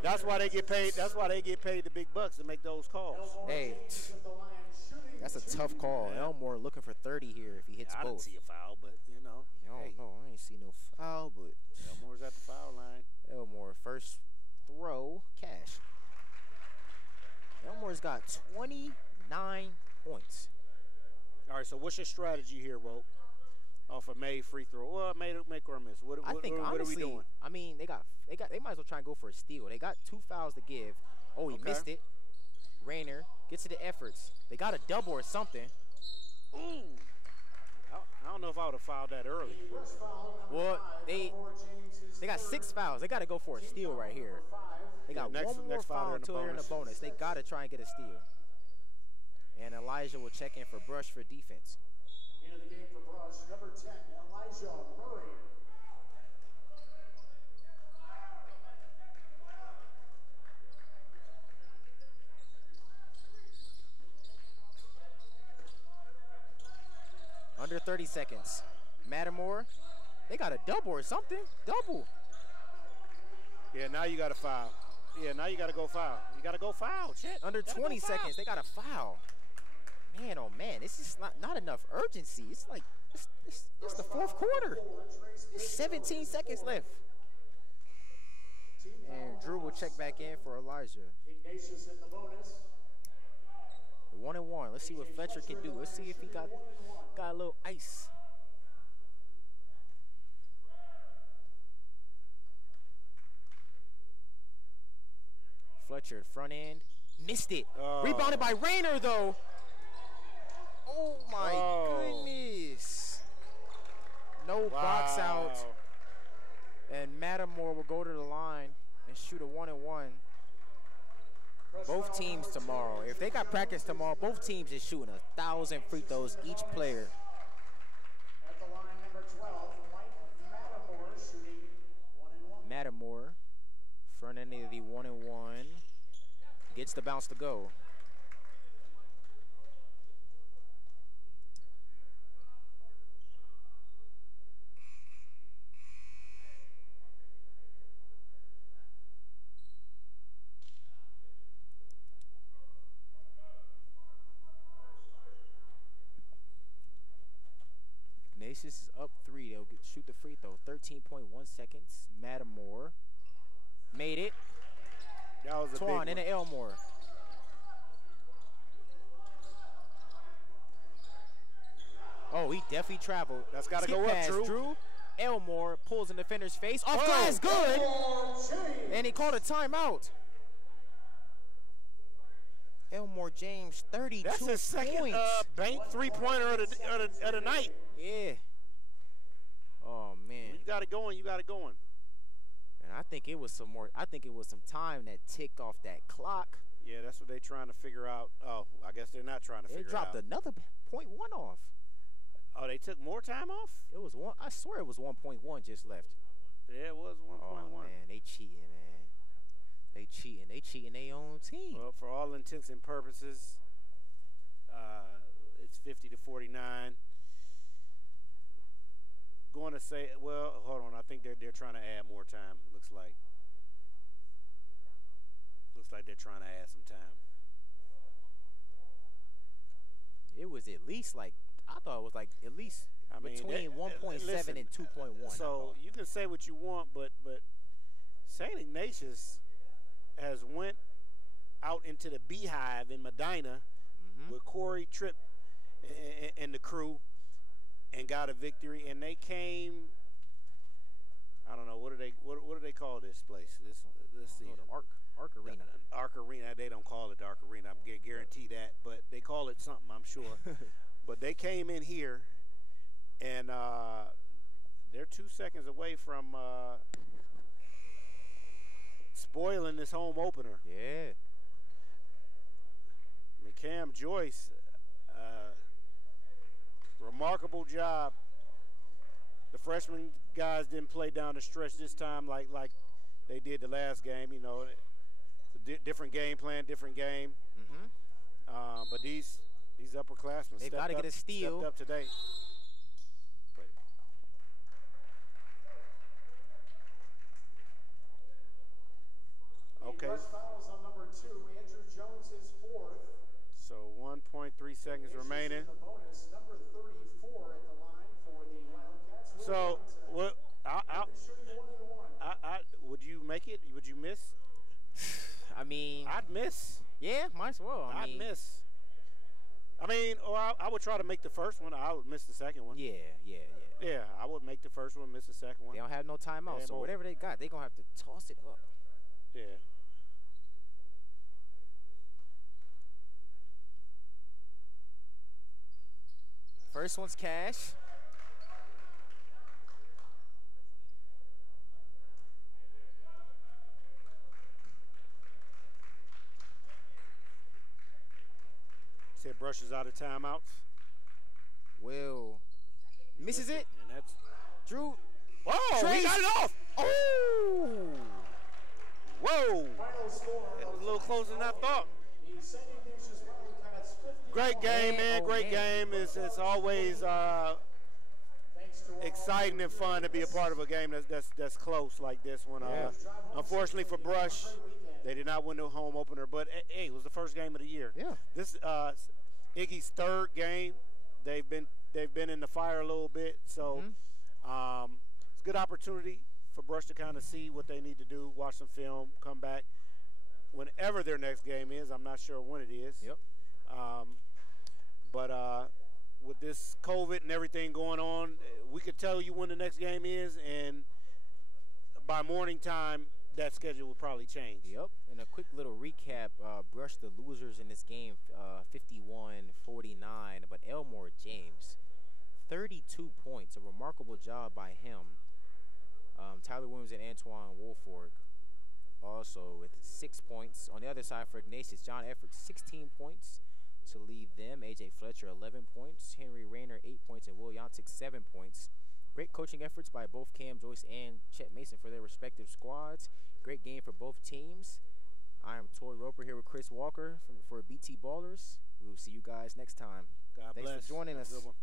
that's why they get paid. That's why they get paid the big bucks to make those calls. hey, that's a tough call. Yeah. Elmore looking for 30 here if he hits I didn't both. see a foul, but you know. I don't know. I ain't see no foul, but Elmore's at the foul line. Elmore first throw cash. Elmore's got 29 points. All right, so what's your strategy here, Rope? Off a made free throw. Well, make or miss. What I think what honestly, are we doing? I mean, they might as well try and go for a steal. They got 2 fouls to give. Oh, he Okay. missed it. Rayner gets to the efforts. They got a double or something. Ooh. I don't know if I would have fouled that early. Well, they got 6 fouls. They got to go for a steal right here. They got next one more foul, foul they're in the until they're in the bonus. They got to try and get a steal. And Elijah will check in for Brush for defense. Into the game for Brush, number 10, Elijah Murray. Under 30 seconds. Mattermore They got a double or something. Double. Yeah, now you got to foul. Yeah, now you got to go foul. You got to go foul, Chet. Under 20 seconds, they got a foul. Man, oh man, this is not enough urgency. It's like it's the fourth quarter. There's 17 seconds left. And Drew will check back in for Elijah. Ignatius in the bonus. 1-1. Let's see what Fletcher can do. Let's see if he got a little ice. Fletcher, front end, missed it. Oh. Rebounded by Rayner, though. Oh, my goodness. No box out. And Mattermore will go to the line and shoot a 1-1. Both teams tomorrow. If they got practice tomorrow, both teams is shooting 1,000 free throws each player. At the line, number 12, Mike Mattermore shooting 1-1. Mattermore, front end of the 1-1, gets the bounce to go. Ignatius is up 3. They'll shoot the free throw. 13.1 seconds. Mattermore made it. That was a big Twan one. into Elmore. Oh, he definitely traveled. That's got to Skip go up, pass, Drew. Elmore pulls in the defender's face. Off glass, good. And he called a timeout. Elmore James, 32 That's his second bank three-pointer of the night. Yeah. Oh, man. You got it going. You got it going. And I think it was some more. I think it was some time that ticked off that clock. Yeah, that's what they're trying to figure out. Oh, I guess they're not trying to They figure dropped out. another .1 off. Oh, they took more time off? It was one. I swear it was 1.1 just left. Yeah, it was 1.1. Oh man, they cheating, man. They cheating. They cheating their own team. Well, for all intents and purposes, it's 50-49. Going to say, well, hold on. I think they're trying to add more time. Looks like they're trying to add some time. It was at least like I thought it was like at least between 1.7 and 2.1. So you can say what you want, but St. Ignatius has went out into the Beehive in Medina with Corey Tripp and the crew and got a victory. And they came. I don't know what do they call this place? This season. The Arc Arena. Arc Arena. They don't call it the Arc Arena. I'm guarantee that, but they call it something. I'm sure. But they came in here, and they're 2 seconds away from spoiling this home opener. Yeah. Cam Joyce, remarkable job. The freshman guys didn't play down the stretch this time like they did the last game. You know, it's a different game plan, different game. But these upperclassmen They got to get a steal. Stepped up today. Okay. Rush fouls on number 2. Andrew Jones is 4th. So 1.3 seconds remaining. The bonus, number 34 at the line for the Wildcats. So what? Would you make it? Would you miss? I mean, I'd miss. yeah, might as well. I I'd mean, miss. I mean, or I would try to make the first one. I would miss the second one. Yeah. Yeah, I would make the first one, miss the second one. They don't have no timeout, Game so over. whatever they got, they gonna have to toss it up. Yeah. First one's Cash. Said brushes out of timeouts. Will misses it. And that's. Drew. Whoa! Trace. He got it off. Oh! Whoa! Final score. It was a little closer than I thought. The St. Ignatius Wildcats 50. Great game, man. Oh, Great man. game. It's always Thanks to exciting and fun to be a part of a game that's close like this one. Unfortunately for Brush, they did not win the home opener, but hey, it was the first game of the year. Yeah. This Iggy's third game. They've been in the fire a little bit, so it's a good opportunity for Brush to kind of see what they need to do, watch some film, come back whenever their next game is. I'm not sure when it is. Yep. But with this COVID and everything going on, we could tell you when the next game is, and by morning time, that schedule will probably change. Yep. And a quick little recap, Brush the losers in this game, 51-49, but Elmore James, 32 points, a remarkable job by him. Tyler Williams and Antoine Woolfolk also with 6 points. On the other side for Ignatius, John Efford, 16 points to lead them. A.J. Fletcher, 11 points. Henry Rayner, 8 points. And Will Yontic, 7 points. Great coaching efforts by both Cam Joyce and Chet Mason for their respective squads. Great game for both teams. I am Tori Roper here with Chris Walker for BT Ballers. We will see you guys next time. God bless. Thanks for joining us. Good one.